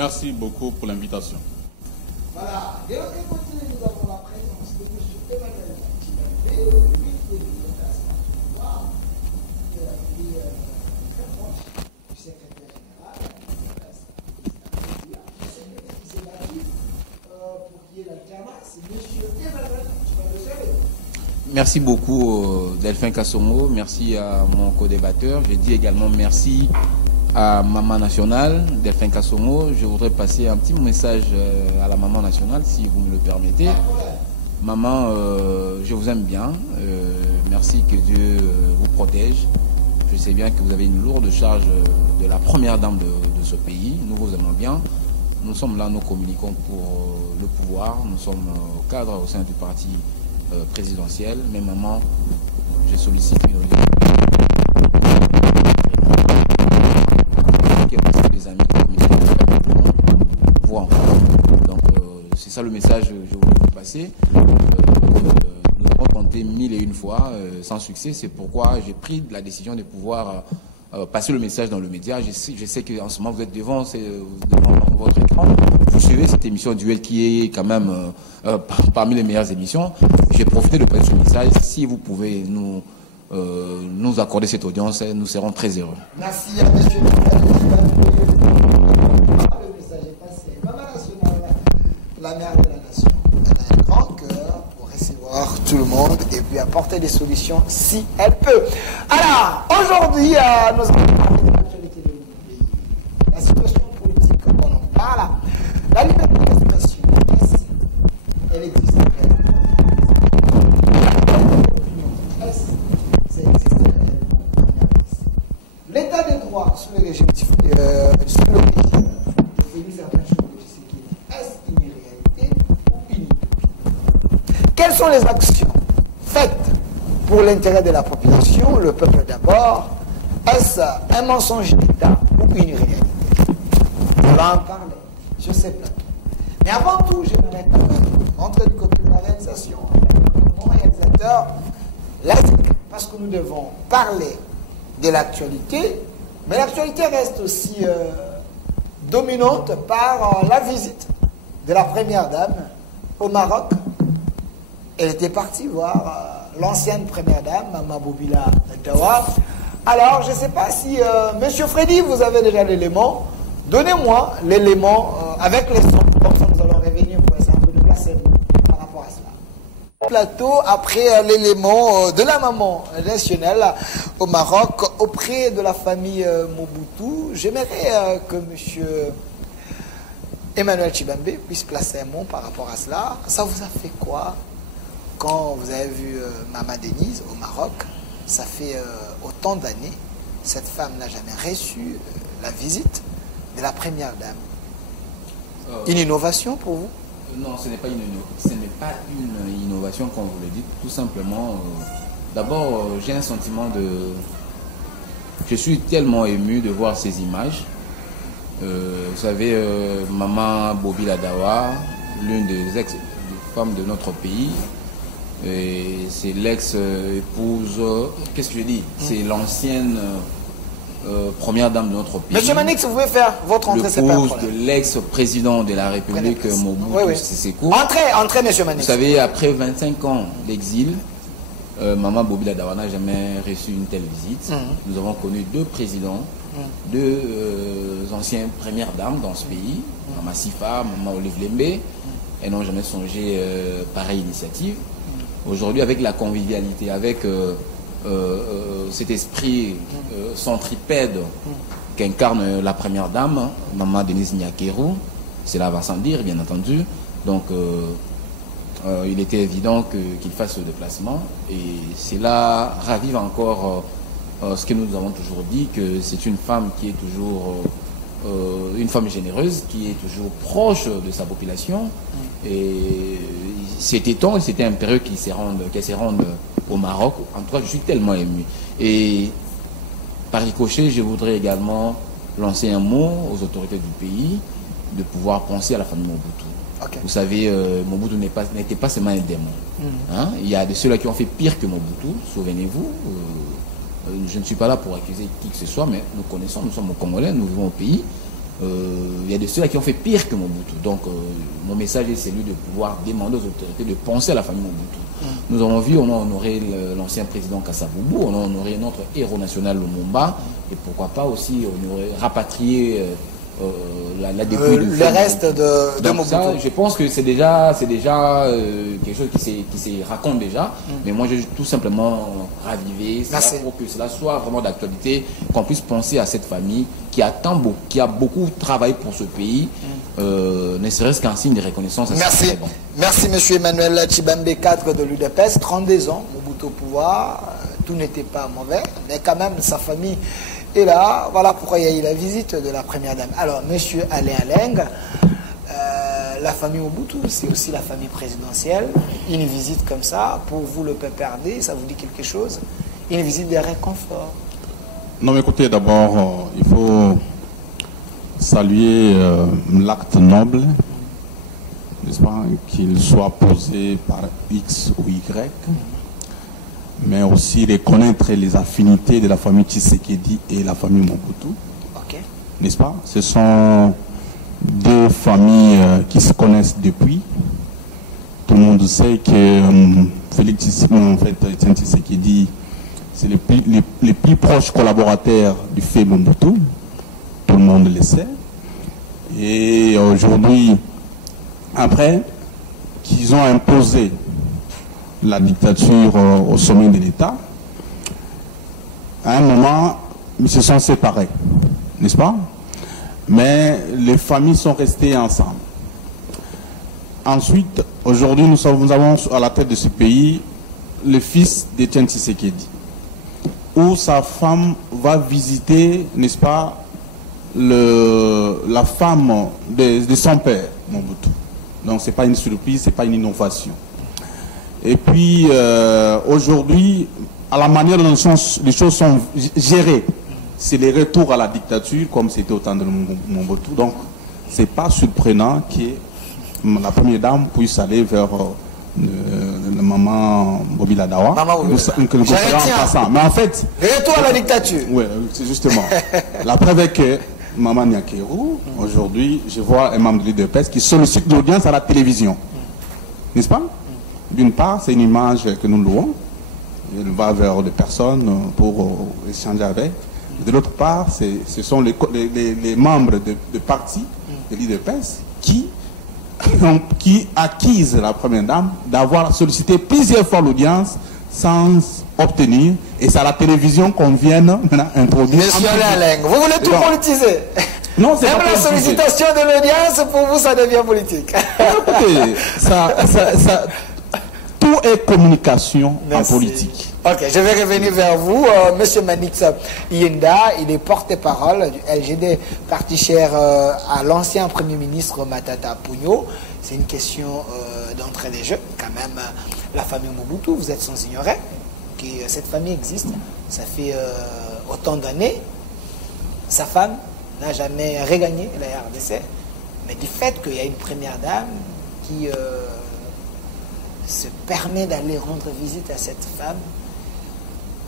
Merci beaucoup pour l'invitation. Voilà. De l'autre côté, nous avons la présence de M. Emmanuel Chibambé, lui qui est le déplacement du pouvoir, qui est très proche du secrétaire général. C'est lui qui s'est battu pour qu'il y ait l'alternance. M. Emmanuel Chibambé. Merci beaucoup Delphin Kassongo, merci à mon co-débatteur. Je dis également merci à Maman Nationale, Delphin Kassongo. Je voudrais passer un petit message à la Maman Nationale, si vous me le permettez. Maman, je vous aime bien. Merci, que Dieu vous protège. Je sais bien que vous avez une lourde charge de la première dame de ce pays. Nous vous aimons bien. Nous sommes là, nous communiquons pour le pouvoir. Nous sommes au cadre au sein du parti présidentiel. Mais maman, je sollicite une audience. Des amis voient encore. Donc c'est ça le message que je voulais vous passer. Nous avons tenté 1001 fois sans succès. C'est pourquoi j'ai pris la décision de pouvoir passer le message dans le média. Je sais qu'en ce moment vous êtes devant votre écran. Vous suivez cette émission Duel qui est quand même parmi les meilleures émissions. J'ai profité de passer ce message. Si vous pouvez nous accorder cette audience, nous serons très heureux. Merci à M. Le message est passé. Maman Nationale, la mère de la nation, elle a un grand cœur pour recevoir tout le monde et puis apporter des solutions si elle peut. Alors, aujourd'hui, nous allons parler de l'actualité de notre pays. La situation politique, on en parle. La liberté d'expression, elle existe réellement. L'état des droits sous le régime de certaines choses de Tshisekedi, est-ce une réalité ou une utopie? Quelles sont les actions faites pour l'intérêt de la population, le peuple d'abord? Est-ce un mensonge d'État ou une réalité? On va en parler sur ces plateaux. Mais avant tout, j'aimerais quand même rentrer du côté de la réalisation, mon réalisateur, parce que nous devons parler de l'actualité, mais l'actualité reste aussi dominante par la visite de la première dame au Maroc. Elle était partie voir l'ancienne première dame, Maman Bobila Dawa. Alors, je ne sais pas si, Monsieur Freddy, vous avez déjà l'élément. Donnez-moi l'élément avec les sons, comme ça nous allons revenir pour essayer un peu de placer par rapport à cela. Plateau après l'élément de la maman nationale au Maroc auprès de la famille Mobutu. J'aimerais que M. Emmanuel Chibambé puisse placer un mot par rapport à cela. Ça vous a fait quoi quand vous avez vu Maman Denise au Maroc? Ça fait autant d'années. Cette femme n'a jamais reçu la visite de la première dame. Une innovation pour vous? Non, ce n'est pas une innovation, comme vous le dites. Tout simplement, d'abord, j'ai un sentiment de... Je suis tellement ému de voir ces images. Vous savez, Maman Bobila Dawa, l'une des ex-femmes de notre pays, c'est l'ex-épouse... Qu'est-ce que je dis? C'est l'ancienne... première dame de notre pays. Monsieur Manix, vous pouvez faire votre entrée, c'est pas un problème. De l'ex-président de la République, Mobutu Sese Seko. Entrez, Monsieur Manix. Vous savez, après 25 ans d'exil, Maman Bobila Dawa n'a jamais reçu une telle visite. Nous avons connu deux présidents, deux anciennes premières dames dans ce pays, Maman Sifa, Maman Olive Lembe. Elles n'ont jamais songé pareille initiative. Aujourd'hui, avec la convivialité, avec... cet esprit centripède qu'incarne la première dame, Maman Denise Nyakeru, cela va sans dire, bien entendu. Donc, il était évident qu'il fasse ce déplacement. Et cela ravive encore ce que nous avons toujours dit, que c'est une femme qui est toujours une femme généreuse, qui est toujours proche de sa population. Et c'était temps et c'était impérieux qu'elle se rende au Maroc. En tout cas, je suis tellement ému. Et par ricochet, je voudrais également lancer un mot aux autorités du pays de pouvoir penser à la famille Mobutu. Vous savez, Mobutu n'était pas seulement un démon. Hein? Il y a de ceux-là qui ont fait pire que Mobutu, souvenez-vous. Je ne suis pas là pour accuser qui que ce soit, mais nous connaissons, nous sommes au Congolais, nous vivons au pays. il y a de ceux qui ont fait pire que Mobutu. Donc, mon message est celui de pouvoir demander aux autorités de penser à la famille Mobutu. Nous avons vu, on a honoré l'ancien président Kassavubu, on a honoré notre héros national Lumumba, et pourquoi pas aussi honorer, rapatrier la dépouille le reste de donc Mobutu. Ça, je pense que c'est déjà quelque chose qui se raconte déjà, mais moi je veux tout simplement raviver cela pour que cela soit vraiment d'actualité, qu'on puisse penser à cette famille qui attend beaucoup, qui a beaucoup travaillé pour ce pays, ne serait-ce qu'un signe de reconnaissance. Merci. Bon. Merci M. Emmanuel Tshibambe, cadre de l'UDPS, 32 ans, Mobutu au pouvoir, tout n'était pas mauvais, mais quand même sa famille est là. Voilà pourquoi il y a eu la visite de la première dame. Alors, M. Alain Aleng, la famille Mobutu, c'est aussi la famille présidentielle. Une visite comme ça, pour vous le PPRD, ça vous dit quelque chose? Une visite de réconfort? Non, mais écoutez, d'abord, il faut saluer l'acte noble, n'est-ce pas, qu'il soit posé par X ou Y, mais aussi reconnaître les affinités de la famille Tshisekedi et la famille Mobutu. Okay. N'est-ce pas? Ce sont deux familles qui se connaissent depuis. Tout le monde sait que Félix Tshisekedi, c'est les plus proches collaborateurs du fait Mobutu. Tout le monde le sait. Et aujourd'hui, après qu'ils ont imposé la dictature au sommet de l'État, à un moment, ils se sont séparés, n'est-ce pas? Mais les familles sont restées ensemble. Ensuite, aujourd'hui, nous avons à la tête de ce pays le fils d'Étienne Tshisekedi, où sa femme va visiter, n'est-ce pas, la femme de son père, Mobutu. Donc, ce n'est pas une surprise, ce n'est pas une innovation. Et puis, aujourd'hui, à la manière dont les choses sont gérées, c'est le retour à la dictature, comme c'était au temps de Mobutu. Donc, ce n'est pas surprenant que la première dame puisse aller vers la maman Bobila Dawa. Mais en fait... Retour à la dictature. Oui, c'est justement. La preuve est que Maman Nyakeru, aujourd'hui, je vois un membre de l'UDPS qui sollicite l'audience à la télévision. N'est-ce pas? D'une part, c'est une image que nous louons. Elle va vers des personnes pour échanger avec. De l'autre part, ce sont les membres de partis de l'UDPS qui accusent la première dame d'avoir sollicité plusieurs fois l'audience sans obtenir. Et c'est à la télévision qu'on vient maintenant introduire. Monsieur Aleng, vous voulez tout politiser? Non, c'est même pas la sollicitation de l'audience, pour vous, ça devient politique. Écoutez, tout est communication. Merci. En politique. Ok, je vais revenir vers vous. Monsieur Manix Yenda, il est porte-parole du LGD, parti cher à l'ancien Premier ministre Matata Ponyo. C'est une question d'entrée des jeux. Quand même, la famille Mobutu, vous êtes sans ignorer que cette famille existe. Ça fait autant d'années. Sa femme n'a jamais regagné la RDC. Mais du fait qu'il y a une première dame qui se permet d'aller rendre visite à cette femme,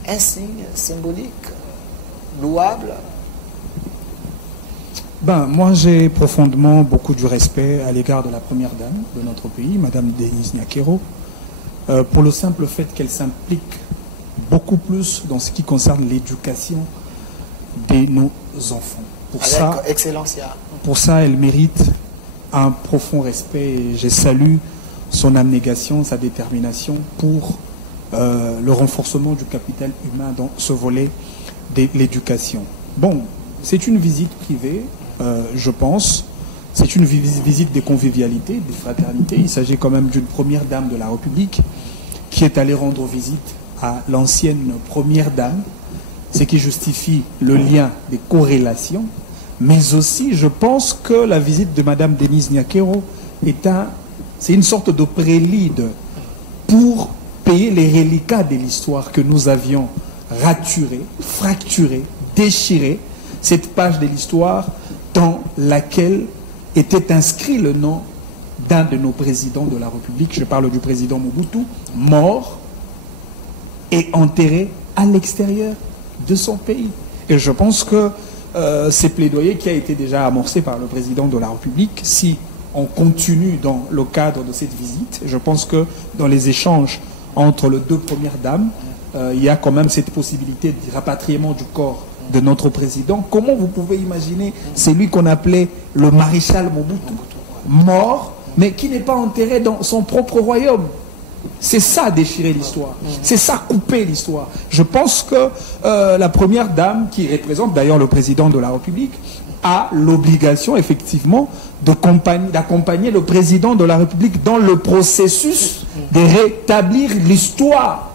un signe symbolique, louable. Ben, moi, j'ai profondément beaucoup de respect à l'égard de la première dame de notre pays, Madame Denise Nyakero, pour le simple fait qu'elle s'implique beaucoup plus dans ce qui concerne l'éducation de nos enfants. Pour ça, elle mérite un profond respect et je salue son abnégation, sa détermination pour le renforcement du capital humain dans ce volet de l'éducation. Bon, c'est une visite privée, je pense. C'est une visite de convivialité, de fraternité. Il s'agit quand même d'une première dame de la République qui est allée rendre visite à l'ancienne première dame, ce qui justifie le lien des corrélations. Mais aussi, je pense que la visite de Madame Denise Nyakero c'est une sorte de prélude pour payer les reliquats de l'histoire que nous avions raturé, fracturé, déchiré, cette page de l'histoire dans laquelle était inscrit le nom d'un de nos présidents de la République, je parle du président Mobutu, mort et enterré à l'extérieur de son pays. Et je pense que ces plaidoyers qui a été déjà amorcé par le président de la République. Si on continue dans le cadre de cette visite, je pense que dans les échanges entre les deux premières dames, il y a quand même cette possibilité de rapatriement du corps de notre président. Comment vous pouvez imaginer celui qu'on appelait le maréchal Mobutu, mort, mais qui n'est pas enterré dans son propre royaume? C'est ça déchirer l'histoire, c'est ça couper l'histoire. Je pense que la première dame, qui représente d'ailleurs le président de la République, a l'obligation effectivement d'accompagner le président de la République dans le processus de rétablir l'histoire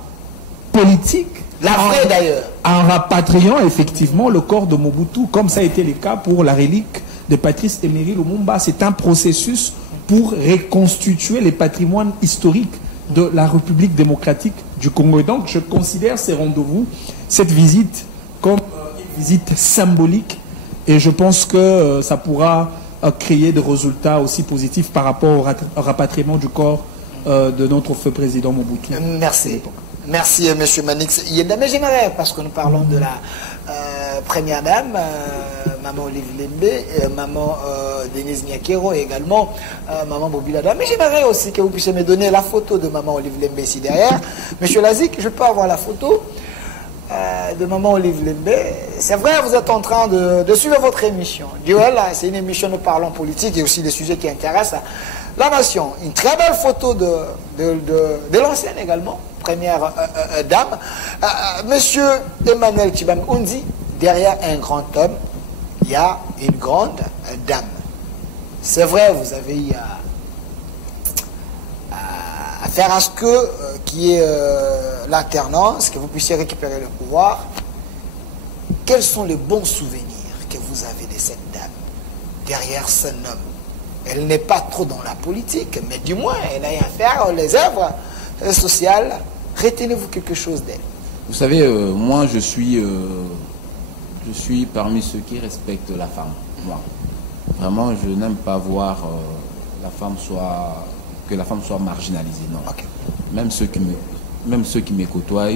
politique. La vraie d'ailleurs. En rapatriant effectivement le corps de Mobutu, comme ça a été le cas pour la relique de Patrice Emery Lumumba. C'est un processus pour reconstituer les patrimoines historiques de la République démocratique du Congo. Et donc je considère ces rendez-vous, cette visite, comme une visite symbolique, et je pense que ça pourra créer des résultats aussi positifs par rapport au rapatriement du corps de notre feu président Mobutu. Merci. Merci, M. Manix. Mais j'aimerais, parce que nous parlons de la première dame, Maman Olive Lembe, Maman Denise Nyakero et également Maman Bobila Dame. Mais j'aimerais aussi que vous puissiez me donner la photo de Maman Olive Lembe ici derrière. M. Lazik, je peux avoir la photo de Maman Olive Lembe. C'est vrai, vous êtes en train de suivre votre émission. Duel, c'est une émission, nous parlons politique et aussi des sujets qui intéressent la nation. Une très belle photo de l'ancienne également, première dame. Monsieur Emmanuel Tshibambi Hundi, derrière un grand homme, il y a une grande dame. C'est vrai, vous avez eu à faire à ce que, qui est l'alternance, que vous puissiez récupérer le pouvoir. Quels sont les bons souvenirs que vous avez de cette dame, derrière ce homme? Elle n'est pas trop dans la politique, mais du moins, elle a à faire les œuvres sociales. Retenez-vous quelque chose d'elle? Vous savez, moi, je suis parmi ceux qui respectent la femme. Moi, vraiment, je n'aime pas voir que la femme soit marginalisée. Non. Okay. Même ceux qui me côtoient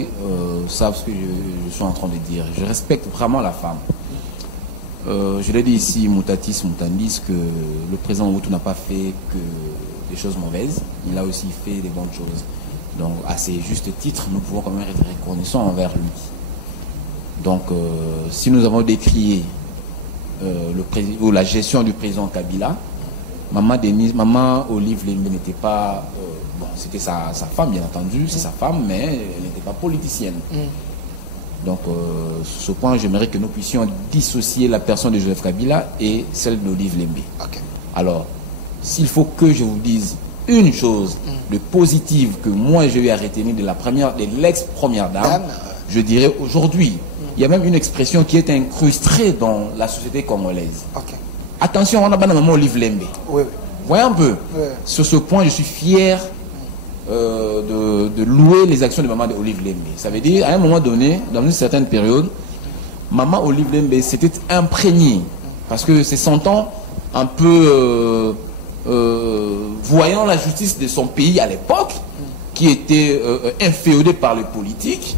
savent ce que je suis en train de dire. Je respecte vraiment la femme. Je l'ai dit ici, mutatis mutandis, que le président Mobutu n'a pas fait que des choses mauvaises. Il a aussi fait des bonnes choses. Donc, à ses justes titres, nous pouvons quand même être reconnaissants envers lui. Donc, si nous avons décrié la gestion du président Kabila, Maman Olive Lembe n'était pas... bon, c'était sa femme, bien entendu, c'est sa femme, mais elle n'était pas politicienne. Donc, sur ce point, j'aimerais que nous puissions dissocier la personne de Joseph Kabila et celle d'Olive Lembe. Okay. Alors, s'il faut que je vous dise une chose de positive que moi j'ai eu à retenir de l'ex-première dame, je dirais aujourd'hui, il y a même une expression qui est incrustée dans la société congolaise. Okay. Attention, on a Maman Olive Lembe. Oui. Voyez un peu. Oui. Sur ce point, je suis fier de louer les actions de Maman Olive Lembe. Ça veut dire, à un moment donné, dans une certaine période, Maman Olive Lembe s'était imprégnée, parce que se sentant un peu voyant la justice de son pays à l'époque, qui était inféodée par les politiques,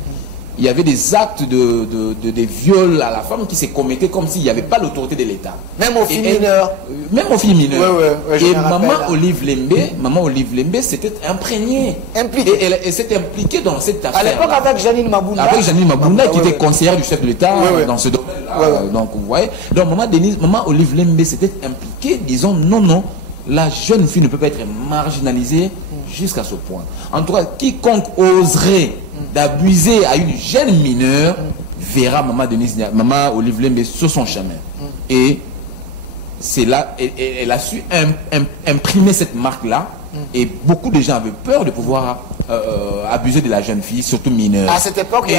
il y avait des actes de viol à la femme qui se commettaient comme s'il n'y avait pas l'autorité de l'État. Même aux filles mineures. Même aux filles mineures. Ouais, et Maman Olive Lembe s'était imprégnée. Et s'était impliquée dans cette affaire. À l'époque avec Janine Mabunda. Avec Janine Mabunda, qui était conseillère du chef de l'État dans ce domaine-là. Donc, vous voyez. Donc, Maman Olive Lembe s'était impliquée, disons non, la jeune fille ne peut pas être marginalisée jusqu'à ce point. En tout cas, quiconque oserait d'abuser à une jeune mineure verra Maman Olive Lembe sur son chemin. Et c'est là, elle a su imprimer cette marque-là. Et beaucoup de gens avaient peur de pouvoir abuser de la jeune fille, surtout mineure. À cette époque,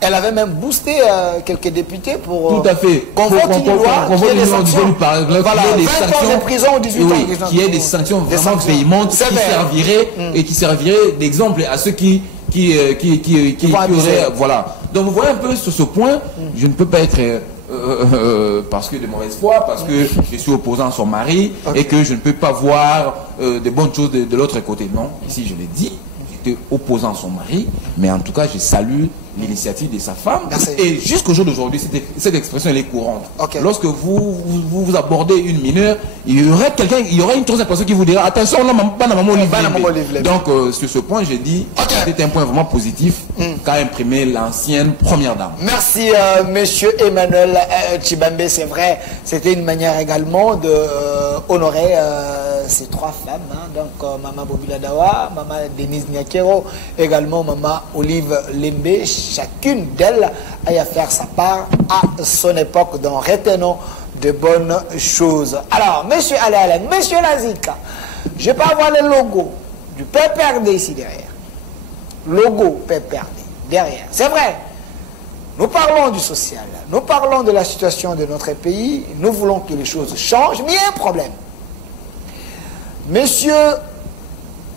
elle avait même boosté quelques députés pour tout à fait. Qu'on vote une loi qui ait des sanctions. Voilà, 20 ans de prison ou 18 ans de prison. Qui ait des sanctions vraiment véhémentes qui serviraient d'exemple à ceux qui auraient... Voilà. Donc vous voyez un peu sur ce point, je ne peux pas être... parce que de mauvaise foi, parce que je suis opposant à son mari et que je ne peux pas voir de bonnes choses de l'autre côté. Non, ici je l'ai dit, était opposant à son mari, mais en tout cas, je salue l'initiative de sa femme. Merci. Et jusqu'au jour d'aujourd'hui, cette expression, elle est courante. Ok. Lorsque vous abordez une mineure, il y aurait une troisième personne qui vous dira attention, on n'a pas la maman Olive. Donc, sur ce point, j'ai dit, c'était un point vraiment positif qu'a imprimé l'ancienne première dame. Merci, monsieur Emmanuel Tshibambe. C'est vrai, c'était une manière également de honorer ces trois femmes. Hein. Donc, Maman Bobila Dawa, Maman Denise Nyakero, également Maman Olive Lembe. Chacune d'elles a à faire sa part à son époque. Donc, retenons de bonnes choses. Alors, monsieur Alain, monsieur Lazika, je peux avoir le logo du PPRD ici derrière. Logo PPRD derrière. C'est vrai. Nous parlons du social, nous parlons de la situation de notre pays, nous voulons que les choses changent, mais il y a un problème. Monsieur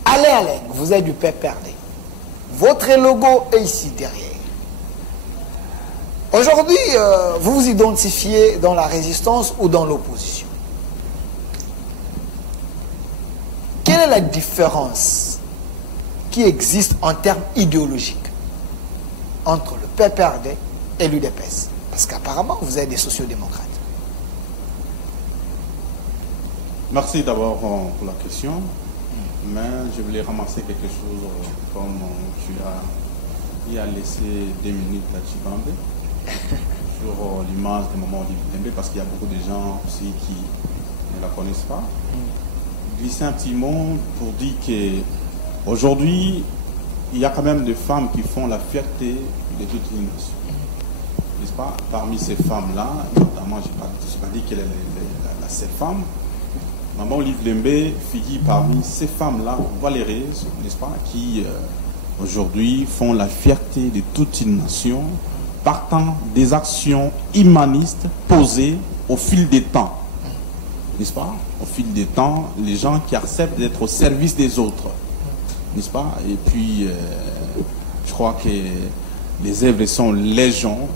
Alain, vous êtes du PPRD. Votre logo est ici derrière. Aujourd'hui, vous vous identifiez dans la résistance ou dans l'opposition. Quelle est la différence qui existe en termes idéologiques entre le PPRD et l'UDPS? Parce qu'apparemment, vous êtes des sociodémocrates. Merci d'abord pour la question, mais je voulais ramasser quelque chose comme tu as laissé 2 minutes à Tshibambe sur l'image de Maman Olive Lembe, parce qu'il y a beaucoup de gens aussi qui ne la connaissent pas. Glisser un petit mot pour dire qu'aujourd'hui, il y a quand même des femmes qui font la fierté de toute une nation. N'est-ce pas? Parmi ces femmes-là, notamment, je n'ai pas dit qu'elle est la seule femme. Maman Olive Lembe figure parmi ces femmes-là valeureuses, n'est-ce pas, qui aujourd'hui font la fierté de toute une nation, partant des actions humanistes posées au fil des temps. N'est-ce pas? Au fil des temps, les gens qui acceptent d'être au service des autres. N'est-ce pas? Et puis, je crois que les œuvres sont légion.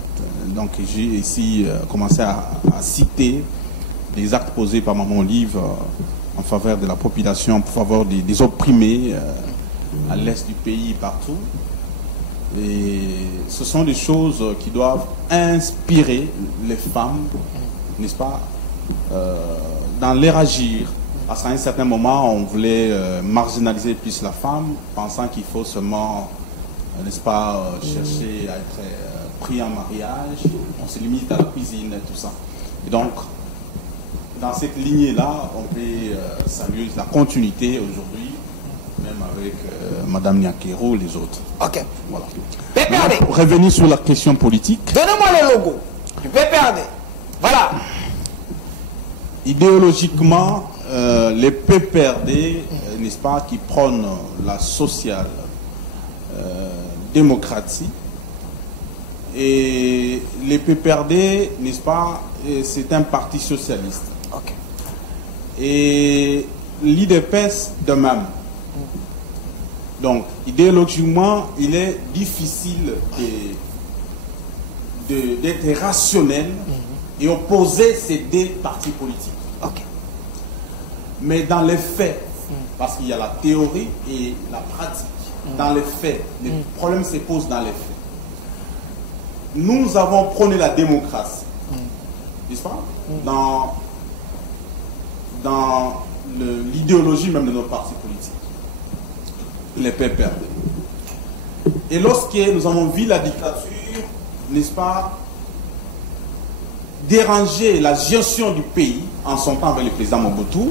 Donc, j'ai ici commencé à citer les actes posés par Maman Olive en faveur de la population, en faveur des opprimés à l'est du pays, partout. Et ce sont des choses qui doivent inspirer les femmes, n'est-ce pas, dans leur agir. Parce qu'à un certain moment, on voulait marginaliser plus la femme, pensant qu'il faut seulement, n'est-ce pas, chercher à être pris en mariage. On se limite à la cuisine et tout ça. Et donc, dans cette lignée-là, on peut saluer la continuité aujourd'hui, même avec Madame Nyakero et les autres. Ok. Voilà. PPRD. Revenir sur la question politique. Donnez-moi le logo du PPRD. Voilà. Idéologiquement, les PPRD, n'est-ce pas, qui prônent la social-démocratie, et les PPRD, n'est-ce pas, c'est un parti socialiste. Ok. Et l'IDPS de même. Donc, idéologiquement, il est difficile d'être rationnel et opposer ces 2 partis politiques. Ok. Mais dans les faits, parce qu'il y a la théorie et la pratique, dans les faits, les problèmes se posent dans les faits. Nous avons prôné la démocratie, n'est-ce pas, dans l'idéologie même de nos partis politiques, les PPRD. Et lorsque nous avons vu la dictature, n'est-ce pas, déranger la gestion du pays en son temps avec le président Mobutu,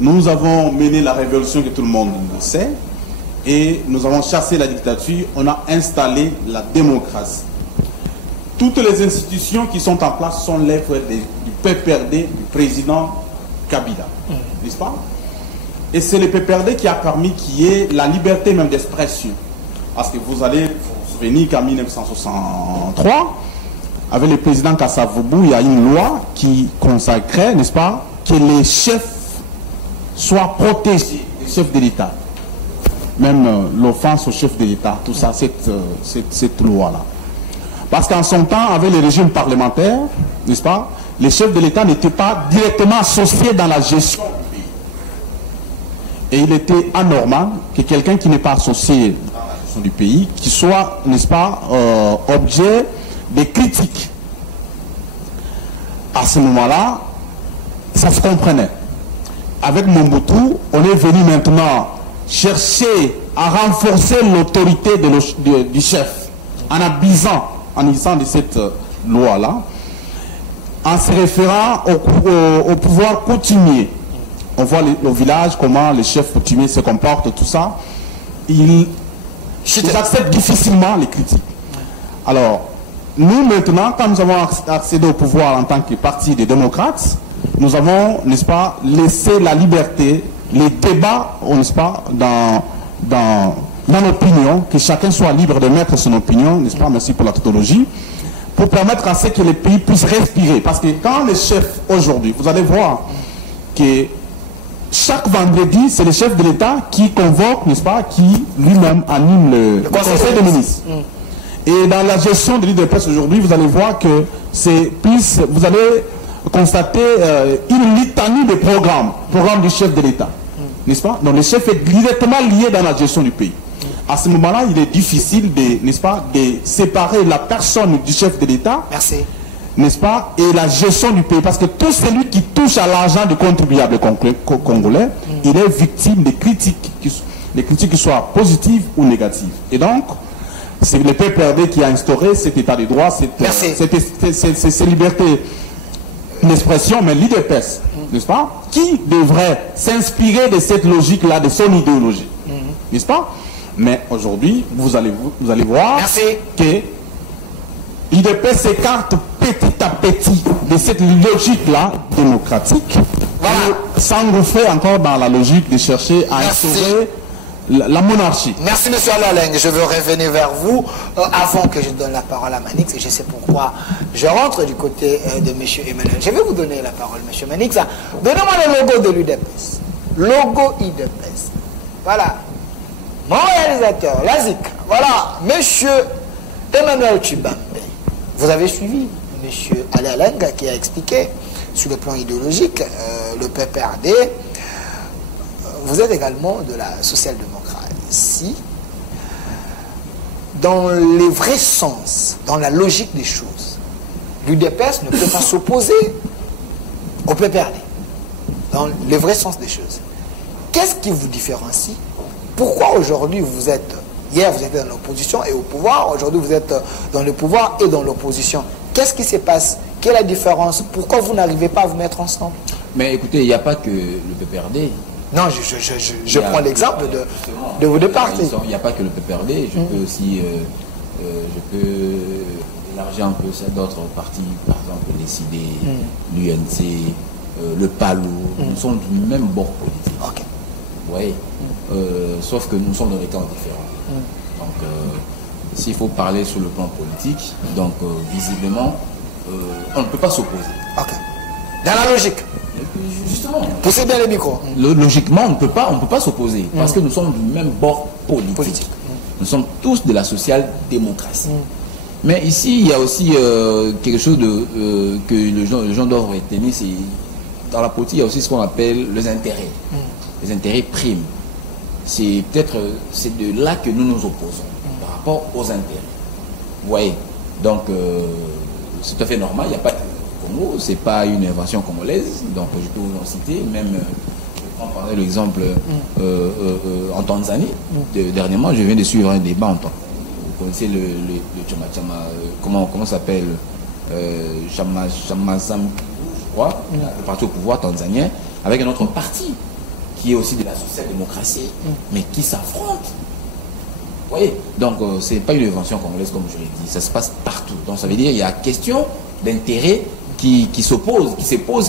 nous avons mené la révolution que tout le monde sait, et nous avons chassé la dictature, on a installé la démocratie. Toutes les institutions qui sont en place sont l'œuvre du PPRD, du président Kabila, n'est-ce pas? Et c'est le PPRD qui a permis qu'il y ait la liberté même d'expression. Parce que vous allez vous souvenir qu'en 1963, avec le président Kasavubu, il y a une loi qui consacrait, n'est-ce pas, que les chefs soient protégés, les chefs de l'État. Même l'offense au chef de l'État, tout ça, cette loi-là. Parce qu'en son temps, avec le régime parlementaire, n'est-ce pas, les chefs de l'État n'étaient pas directement associés dans la gestion du pays. Et il était anormal que quelqu'un qui n'est pas associé à la gestion du pays, qui soit, n'est-ce pas, objet des critiques. À ce moment-là, ça se comprenait. Avec Mobutu, on est venu maintenant chercher à renforcer l'autorité du chef en abusant de cette loi-là, en se référant au pouvoir coutumier. On voit au village comment les chefs coutumiers se comportent, tout ça. Ils acceptent difficilement les critiques. Alors, nous maintenant, quand nous avons accédé au pouvoir en tant que parti des démocrates, nous avons, n'est-ce pas, laissé la liberté, les débats, n'est-ce pas, dans l'opinion, que chacun soit libre de mettre son opinion, n'est-ce pas, merci pour la tautologie, pour permettre à ce que les pays puissent respirer. Parce que quand les chefs, aujourd'hui, vous allez voir que chaque vendredi, c'est le chef de l'État qui convoque, n'est-ce pas, qui lui-même anime le Conseil des ministres. Et dans la gestion de l'UDPS aujourd'hui, vous allez voir que c'est plus, vous allez constater une litanie de programme du chef de l'État. N'est-ce pas? Donc le chef est directement lié dans la gestion du pays. À ce moment-là, il est difficile de, n'est-ce pas, de séparer la personne du chef de l'État, n'est-ce pas, et la gestion du pays. Parce que tout celui qui touche à l'argent du contribuable congolais, il est victime des critiques qui soient positives ou négatives. Et donc, c'est le PPRD qui a instauré cet état de droit, cette liberté d'expression, mais l'UDPS, n'est-ce pas, qui devrait s'inspirer de cette logique-là, de son idéologie, n'est-ce pas? Mais aujourd'hui, vous allez voir que l'UDPS s'écarte petit à petit de cette logique-là démocratique, s'engouffrer encore dans la logique de chercher à instaurer la monarchie. Merci, monsieur Alaleng. Je veux revenir vers vous avant que je donne la parole à Manix. Et je sais pourquoi je rentre du côté de monsieur Emmanuel. Je vais vous donner la parole, monsieur Manix. Donnez-moi le logo de l'UDPS. Logo UDPS. Voilà. Mon réalisateur, Lazik. Voilà, monsieur Emmanuel Tshibambe. Vous avez suivi monsieur Alaleng qui a expliqué sur le plan idéologique le PPRD. Vous êtes également de la social-démocratie. Dans les vrais sens, dans la logique des choses, l'UDPS ne peut pas s'opposer au PPRD. Dans le vrai sens des choses. Qu'est-ce qui vous différencie? Pourquoi aujourd'hui vous êtes... Hier vous étiez dans l'opposition et au pouvoir, aujourd'hui vous êtes dans le pouvoir et dans l'opposition. Qu'est-ce qui se passe? Quelle est la différence? Pourquoi vous n'arrivez pas à vous mettre ensemble? Mais écoutez, il n'y a pas que le PPRD. Non, je prends l'exemple de vos deux partis. Il n'y a pas que le PPRD, je peux aussi je peux élargir un peu ça d'autres partis, par exemple les CD, l'UNC, le PALO, nous sommes du même bord politique. Ok. Oui, sauf que nous sommes dans des camps différents. Donc, s'il faut parler sur le plan politique, donc visiblement, on ne peut pas s'opposer. Ok. Dans la logique. Justement. Poussez bien les micros. Logiquement, on ne peut pas s'opposer parce que nous sommes du même bord politique. Nous sommes tous de la social-démocratie. Mais ici, il y a aussi quelque chose que les gens doivent retenir. Dans la politique, il y a aussi ce qu'on appelle les intérêts. Les intérêts priment. C'est peut-être de là que nous nous opposons par rapport aux intérêts. Vous voyez. Donc, c'est tout à fait normal. Il n'y a pas de Congo, c'est pas une invention congolaise. Donc, je peux vous en citer. Même, je prends par exemple l'exemple en Tanzanie. Dernièrement, je viens de suivre un débat en Tanzanie. Vous connaissez le Chama Chama, comment s'appelle Chama Sam, je crois, le parti au pouvoir tanzanien, avec un autre parti qui est aussi de la social-démocratie, mais qui s'affrontent. Vous voyez? Donc, c'est pas une invention congolaise, comme je l'ai dit. Ça se passe partout. Donc, ça veut dire qu'il y a question d'intérêt qui s'oppose,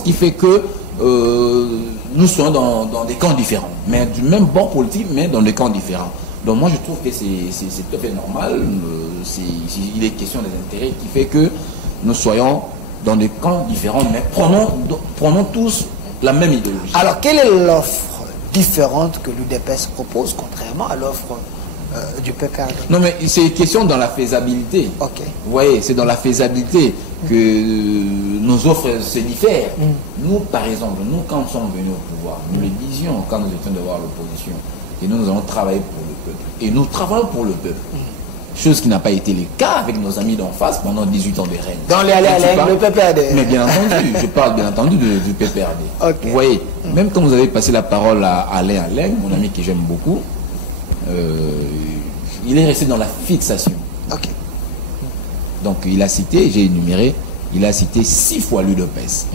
qui fait que nous sommes dans des camps différents, mais du même bord politique, mais dans des camps différents. Donc, moi, je trouve que c'est tout à fait normal. Il est question des intérêts qui fait que nous soyons dans des camps différents, mais prenons tous la même idéologie. Alors, quelle est l'offre différente que l'UDPS propose, contrairement à l'offre du PPRD? Non, mais c'est question dans la faisabilité. Ok. Vous voyez, c'est dans la faisabilité que nos offres se diffèrent. Nous, par exemple, nous, quand nous sommes venus au pouvoir, nous le disions quand nous étions devant l'opposition, et nous allons travailler pour le peuple. Et nous travaillons pour le peuple. Chose qui n'a pas été le cas avec nos amis d'en face pendant 18 ans de règne. Dans les allées, le PPRD. Mais bien entendu, je parle bien entendu du PPRD. Ok. Vous voyez, même quand vous avez passé la parole à Alain Alain, mon ami que j'aime beaucoup, il est resté dans la fixation. Ok. Donc il a cité, j'ai énuméré, il a cité 6 fois l'UDPS.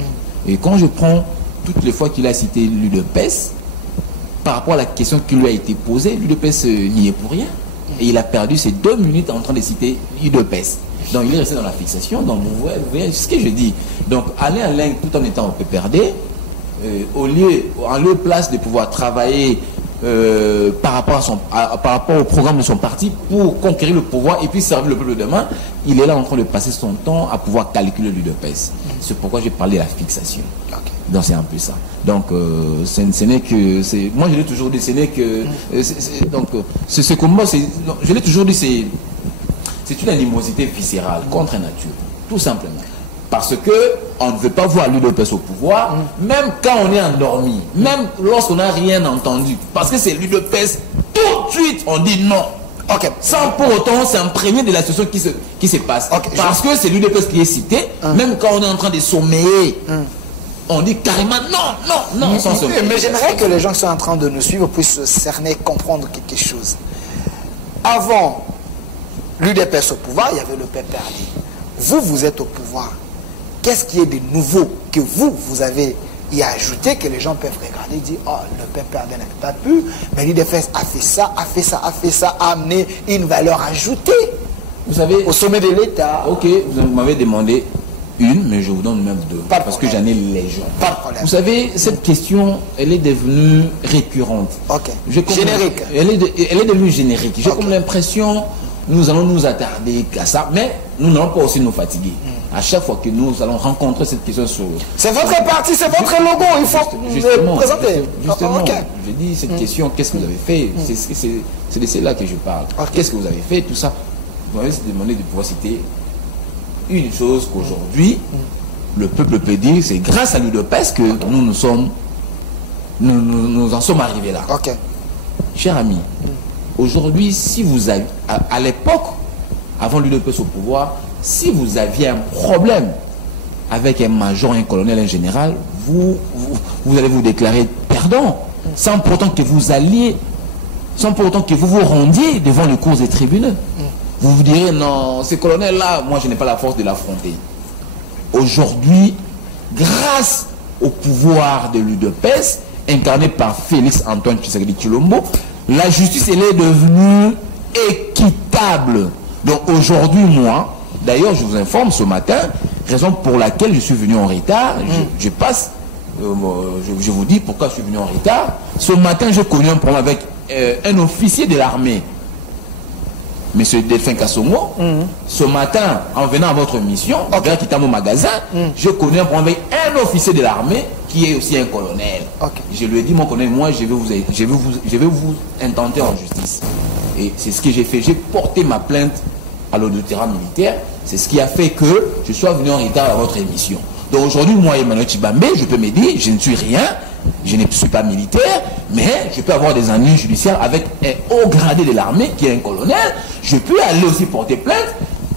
Et quand je prends toutes les fois qu'il a cité l'UDPS, par rapport à la question qui lui a été posée, l'UDPS n'y est pour rien. Et il a perdu ses 2 minutes en train de citer l'UDPS. Donc il est resté dans la fixation. Donc vous voyez ce que je dis. Donc Alain, tout en étant au PPRD, en lieu place de pouvoir travailler par rapport au programme de son parti pour conquérir le pouvoir et puis servir le peuple demain, il est là en train de passer son temps à pouvoir calculer l'UDPS. C'est pourquoi j'ai parlé de la fixation. Okay. Donc c'est un peu ça. Donc ce n'est que... Moi je l'ai toujours dit, ce n'est que... donc c'est comme moi, je l'ai toujours dit, c'est une animosité viscérale contre nature. Tout simplement. Parce que on ne veut pas voir l'UDPS au pouvoir, même quand on est endormi, même lorsqu'on n'a rien entendu. Parce que c'est l'UDPS, tout de suite on dit non. Okay. Sans pour autant s'imprégner de la situation qui se passe. Okay. Parce que c'est l'UDPS qui est cité, même quand on est en train de sommeiller, on dit carrément non. Mais j'aimerais que les gens qui sont en train de nous suivre puissent cerner, comprendre quelque chose. Avant l'UDPS au pouvoir, il y avait le PPRD. Vous êtes au pouvoir. Qu'est-ce qui est de nouveau que vous avez y ajouté, que les gens peuvent regarder et dire, oh, le PPRD n'a pas pu, mais l'UDPS a fait ça, a amené une valeur ajoutée. Vous savez, au sommet de l'État. Ok, vous m'avez demandé une, mais je vous donne même 2, parce que j'en ai légion. Pas de problème. Vous savez, cette question, elle est devenue récurrente. Ok. Générique. Elle est devenue générique. J'ai comme l'impression, nous allons nous attarder à ça, mais nous n'allons pas aussi nous fatiguer. À chaque fois que nous allons rencontrer cette question sur... C'est votre parti, c'est votre logo, il faut justement, présenter. Justement, je dis cette question, qu'est-ce que vous avez fait? C'est de cela que je parle. Qu'est-ce que vous avez fait? Tout ça. Vous m'avez demandé de pouvoir citer une chose qu'aujourd'hui, le peuple peut dire, c'est grâce à l'UDPS que nous en sommes arrivés là. Ok. Cher ami, aujourd'hui, si vous avez, à l'époque, avant l'UDPS au pouvoir, si vous aviez un problème avec un major, un colonel, un général, vous allez vous déclarer perdant, sans pour autant que vous alliez, sans pour autant que vous vous rendiez devant les cours des tribunaux. Vous vous direz, non, ces colonels-là, moi je n'ai pas la force de l'affronter. Aujourd'hui, grâce au pouvoir de l'UDPS, incarné par Félix Antoine Tshisekedi Tshilombo, la justice, elle est devenue équitable. Donc aujourd'hui, moi, d'ailleurs, je vous informe ce matin, raison pour laquelle je suis venu en retard, je vous dis pourquoi je suis venu en retard. Ce matin, j'ai connu un problème avec un officier de l'armée, M. Delphin Kassongo. Ce matin, en venant à votre mission, vers quittant mon magasin, j'ai connu un problème avec un officier de l'armée qui est aussi un colonel. Je lui ai dit, mon colonel, moi, je vais vous intenter en justice. Et c'est ce que j'ai fait. J'ai porté ma plainte à l'auditoire militaire. C'est ce qui a fait que je sois venu en retard à votre émission. Donc aujourd'hui, moi, Emmanuel Tshibambe, je peux me dire, je ne suis rien, je ne suis pas militaire, mais je peux avoir des ennuis judiciaires avec un haut gradé de l'armée qui est un colonel. Je peux aller aussi porter plainte,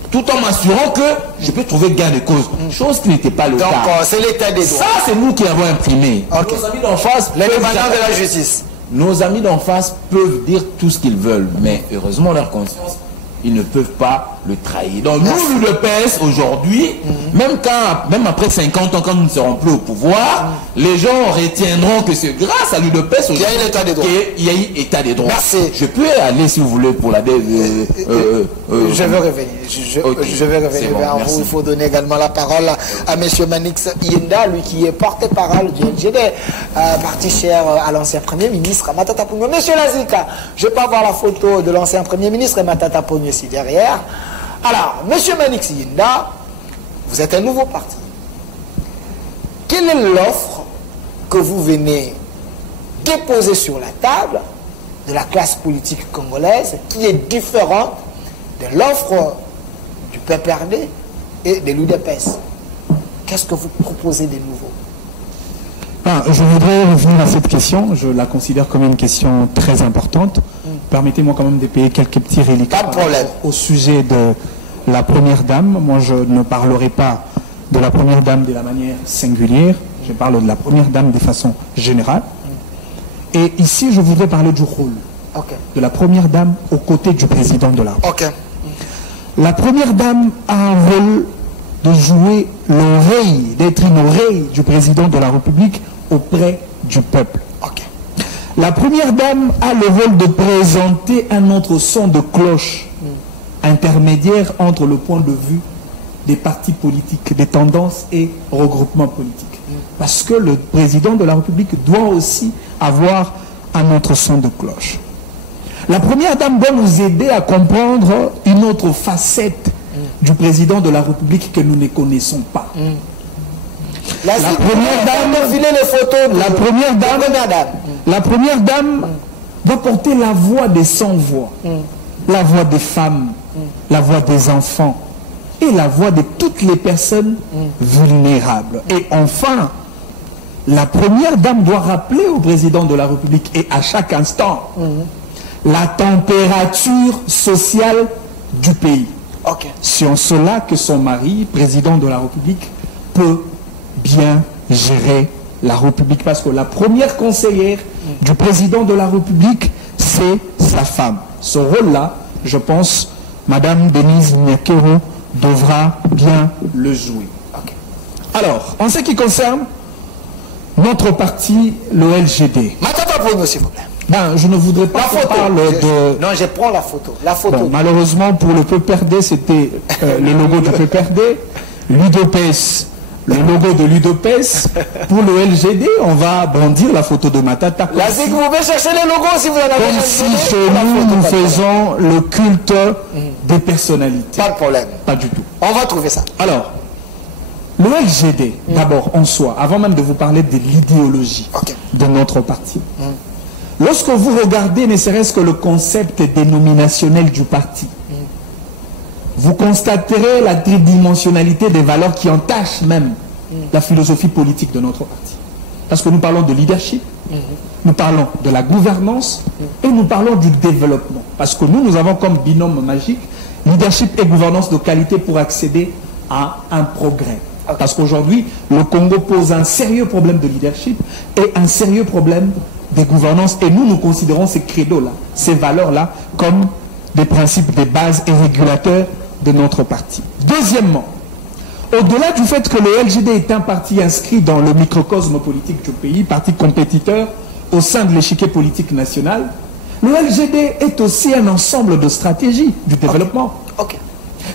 tout en m'assurant que je peux trouver gain de cause. Chose qui n'était pas le cas. Donc c'est l'état des droits. Ça, c'est nous qui avons imprimé. Nos amis d'en face, l'indépendance de la justice. Nos amis d'en face peuvent dire tout ce qu'ils veulent, mais heureusement, leur conscience, ils ne peuvent pas le trahir. Donc nous, l'UDPS, aujourd'hui, même après 50 ans, quand nous ne serons plus au pouvoir, les gens retiendront que c'est grâce à l'UDPS qu'il y a eu l'état des droits. Il y a eu état des droits. Merci. Je peux aller, si vous voulez, pour la... je vais revenir. Je vais revenir vers vous. Il faut donner également la parole à M. Manix Yenda, lui qui est porte-parole du NGD, parti cher à l'ancien Premier ministre, Matata Ponyo. Monsieur Lazika, je peux avoir la photo de l'ancien Premier ministre et Matata Ponyo ici derrière. Alors, M. Manix Yenda, vous êtes un nouveau parti. Quelle est l'offre que vous venez déposer sur la table de la classe politique congolaise qui est différente de l'offre du PPRD et de l'UDPS. Qu'est-ce que vous proposez de nouveau? Je voudrais revenir à cette question. Je la considère comme une question très importante. Permettez-moi quand même de payer quelques petits reliquats. Pas de problème. Au sujet de la première dame. Moi, je ne parlerai pas de la première dame de la manière singulière. Je parle de la première dame de façon générale. Et ici, je voudrais parler du rôle de la première dame aux côtés du président de la République. La première dame a un rôle de jouer l'oreille, d'être une oreille du président de la République auprès du peuple. La première dame a le rôle de présenter un autre son de cloche intermédiaire entre le point de vue des partis politiques, des tendances et regroupements politiques. Parce que le président de la République doit aussi avoir un autre son de cloche. La première dame doit nous aider à comprendre une autre facette du président de la République que nous ne connaissons pas. La première dame va porter la voix des sans-voix, la voix des femmes, la voix des enfants et la voix de toutes les personnes vulnérables. Et enfin, la première dame doit rappeler au président de la République et à chaque instant la température sociale du pays. C'est en cela que son mari, président de la République, peut bien gérer la République. Parce que la première conseillère du président de la République, c'est sa femme. Ce rôle-là, je pense, Madame Denise Nyakero devra bien le jouer. Alors, en ce qui concerne notre parti, le LGD. S'il vous plaît. Je ne voudrais pas qu'on parle de... Non, je prends la photo. Bon, malheureusement, pour le PPRD, c'était le logo du PPRD. L'UDPS, le logo de l'UDPS. Pour le LGD, on va brandir la photo de Matata. Là, si vous pouvez chercher les logos, si vous en avez. Comme si chez nous, nous faisons le culte des personnalités. Pas de problème. Pas du tout. On va trouver ça. Alors, le LGD, d'abord, en soi, avant même de vous parler de l'idéologie de notre parti. Lorsque vous regardez ne serait-ce que le concept dénominationnel du parti, vous constaterez la tridimensionnalité des valeurs qui entachent même la philosophie politique de notre parti. Parce que nous parlons de leadership, nous parlons de la gouvernance et nous parlons du développement. Parce que nous avons comme binôme magique leadership et gouvernance de qualité pour accéder à un progrès. Parce qu'aujourd'hui, le Congo pose un sérieux problème de leadership et un sérieux problème de gouvernance. Et nous, nous considérons ces credos-là, ces valeurs-là, comme des principes de base et régulateurs de notre parti. Deuxièmement, au-delà du fait que le LGD est un parti inscrit dans le microcosme politique du pays, parti compétiteur au sein de l'échiquier politique national, le LGD est aussi un ensemble de stratégies du développement.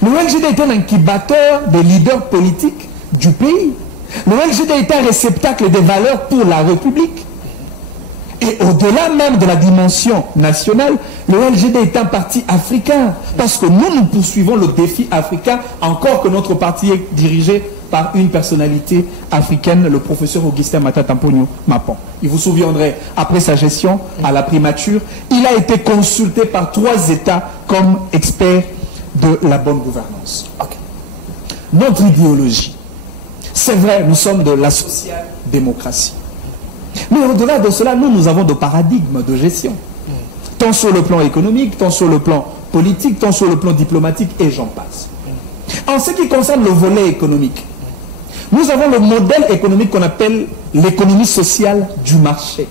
Le LGD est un incubateur des leaders politiques du pays. Le LGD est un réceptacle des valeurs pour la République. Et au-delà même de la dimension nationale, le LGD est un parti africain. Parce que nous poursuivons le défi africain, encore que notre parti est dirigé par une personnalité africaine, le professeur Augustin Matata Mponyo Mapan. Il vous souviendrez, après sa gestion à la primature, il a été consulté par 3 États comme expert de la bonne gouvernance. Notre idéologie, c'est vrai, nous sommes de la social-démocratie. Mais au-delà de cela, nous avons des paradigmes de gestion. Tant sur le plan économique, tant sur le plan politique, tant sur le plan diplomatique, et j'en passe. En ce qui concerne le volet économique, nous avons le modèle économique qu'on appelle l'économie sociale du marché,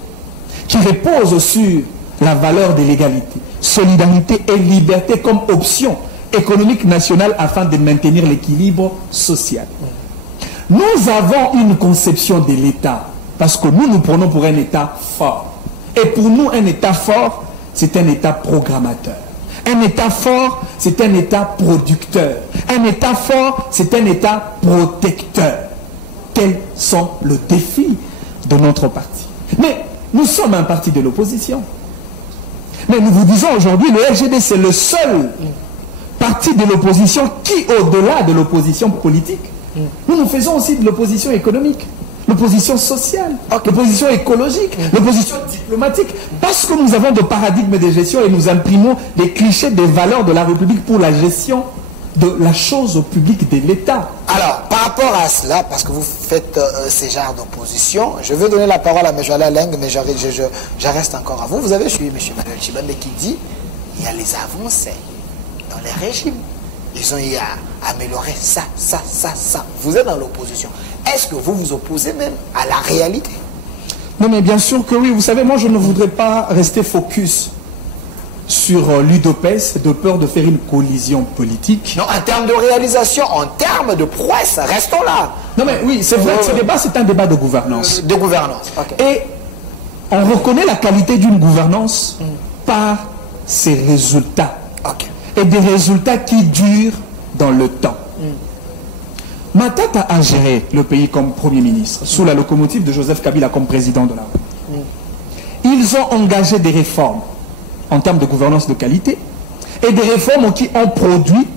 qui repose sur la valeur de l'égalité, solidarité et liberté comme option économique nationale afin de maintenir l'équilibre social. Nous avons une conception de l'État, parce que nous prenons pour un État fort. Et pour nous, un État fort, c'est un État programmateur. Un État fort, c'est un État producteur. Un État fort, c'est un État protecteur. Tels sont les défis de notre parti. Mais nous sommes un parti de l'opposition. Mais nous vous disons aujourd'hui, le LGD, c'est le seul parti de l'opposition qui, au-delà de l'opposition politique, nous faisons aussi de l'opposition économique. l'opposition sociale, l'opposition écologique, l'opposition diplomatique, parce que nous avons des paradigmes de gestion et nous imprimons des clichés des valeurs de la République pour la gestion de la chose publique de l'État. Alors, par rapport à cela, parce que vous faites ces genres d'opposition, je vais donner la parole à M. Alain Leng, mais je reste encore à vous. Vous avez suivi M. Manuel Tshibanda qui dit il y a les avancées dans les régimes. Ils ont eu à améliorer ça. Vous êtes dans l'opposition. Est-ce que vous vous opposez même à la réalité? Non, mais bien sûr que oui. Vous savez, moi, je ne voudrais pas rester focus sur l'UDPS de peur de faire une collision politique. Non, en termes de réalisation, en termes de prouesse, restons là. Non, mais oui, c'est vrai que ce débat, c'est un débat de gouvernance. De gouvernance, ok. Et on reconnaît la qualité d'une gouvernance par ses résultats. Ok. Et des résultats qui durent dans le temps. Matata a géré le pays comme Premier ministre, sous la locomotive de Joseph Kabila comme président de la République. Ils ont engagé des réformes en termes de gouvernance de qualité, et des réformes qui ont produit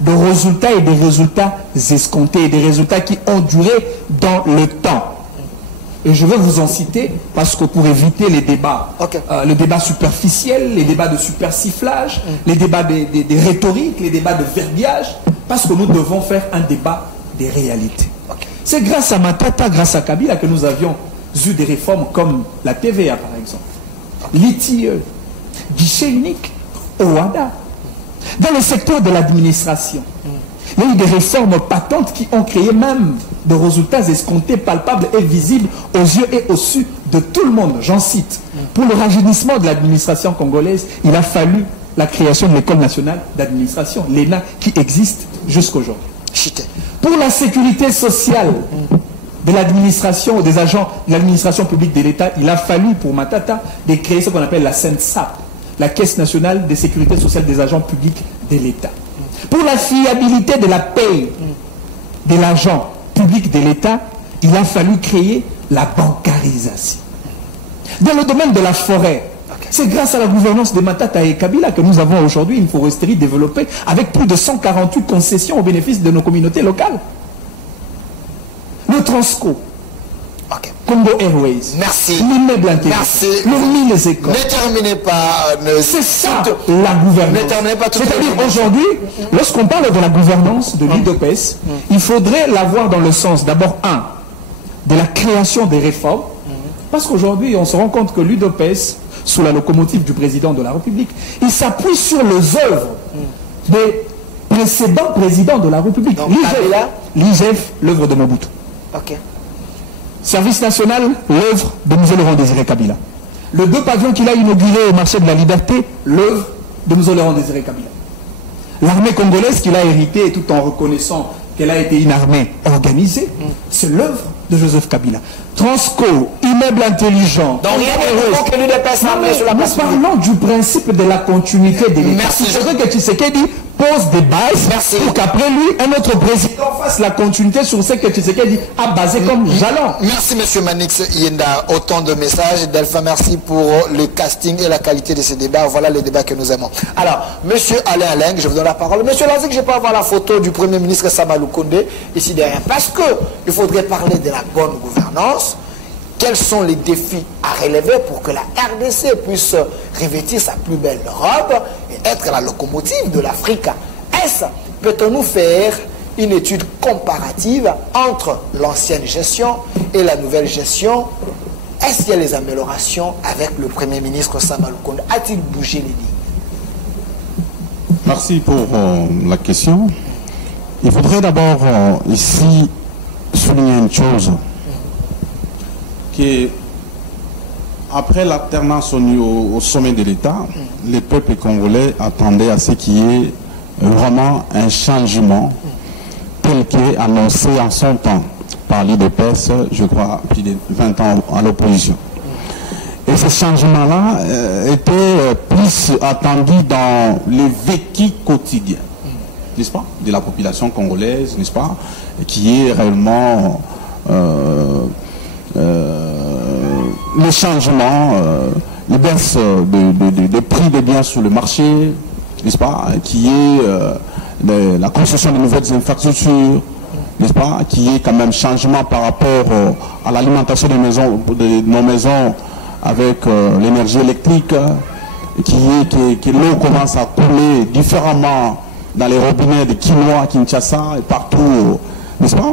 des résultats et des résultats escomptés, et des résultats qui ont duré dans le temps. Et je vais vous en citer, parce que pour éviter les débats, le débat superficiel, les débats de supersifflage, les débats des rhétoriques, les débats de verbiage, parce que nous devons faire un débat des réalités. C'est grâce à Matata, grâce à Kabila que nous avions eu des réformes comme la TVA par exemple, l'ITIE, guichet unique, OADA. Dans le secteur de l'administration, il y a eu des réformes patentes qui ont créé même des résultats escomptés, palpables et visibles aux yeux et au su de tout le monde. J'en cite. Pour le rajeunissement de l'administration congolaise, il a fallu la création de l'École nationale d'administration, l'ENA, qui existe jusqu'aujourd'hui. Pour la sécurité sociale de l'administration, des agents de l'administration publique de l'État, il a fallu pour Matata de créer ce qu'on appelle la CENSAP, la Caisse nationale de sécurité sociale des agents publics de l'État. Pour la fiabilité de la paie de l'agent public de l'État, il a fallu créer la bancarisation. Dans le domaine de la forêt, c'est grâce à la gouvernance de Matata et Kabila que nous avons aujourd'hui une foresterie développée avec plus de 148 concessions au bénéfice de nos communautés locales. Le Transco, Congo Airways, l'immeuble intelligent, le mille écoles. Ne terminez pas. C'est ça la gouvernance. C'est-à-dire aujourd'hui, lorsqu'on parle de la gouvernance de l'UDPS, il faudrait l'avoir dans le sens d'abord, de la création des réformes, parce qu'aujourd'hui on se rend compte que l'UDPS, sous la locomotive du président de la République, il s'appuie sur les œuvres des précédents présidents de la République. L'IGF, l'œuvre de Mobutu. Service national, l'œuvre de M. Laurent Désiré Kabila. Le 2 pavillons qu'il a inauguré au marché de la Liberté, l'œuvre de M. Laurent Désiré Kabila. L'armée congolaise qu'il a héritée, tout en reconnaissant qu'elle a été une armée organisée, c'est l'œuvre de Joseph Kabila. Transco, immeuble intelligent. Donc rien que nous parlons du principe de la continuité de l'État. C'est vrai que Tshisekedi pose des bases pour qu'après lui, un autre président fasse la continuité sur ce que Tshisekedi a basé comme jalon. Merci M. Manix Yenda. Autant de messages. Delphin, merci pour le casting et la qualité de ces débats. Voilà les débats que nous aimons. Alors, M. Alain Leng, je vous donne la parole. M. Lazik, je peux avoir la photo du Premier ministre Sama Lukonde ici derrière. Parce qu'il faudrait parler de la bonne gouvernance. Quels sont les défis à relever pour que la RDC puisse revêtir sa plus belle robe et être la locomotive de l'Afrique? Peut-on faire une étude comparative entre l'ancienne gestion et la nouvelle gestion? Est-ce qu'il y a les améliorations avec le Premier ministre Sama Lukonde? A-t-il bougé les lignes? Merci pour la question. Il faudrait d'abord ici souligner une chose. Après l'alternance au sommet de l'État, les peuples congolais attendaient à ce qu'il y ait vraiment un changement tel qu'il est annoncé en son temps par l'UDPS, je crois, plus de 20 ans à l'opposition. Et ce changement-là était plus attendu dans le vécu quotidien, n'est-ce pas, de la population congolaise, n'est-ce pas, qui est réellement le changement, les baisses de prix des biens sur le marché, n'est-ce pas, qui est la construction de nouvelles infrastructures, n'est-ce pas, qui est quand même changement par rapport à l'alimentation de nos maisons avec l'énergie électrique, que l'eau commence à couler différemment dans les robinets de Kinoa, Kinshasa et partout, n'est-ce pas?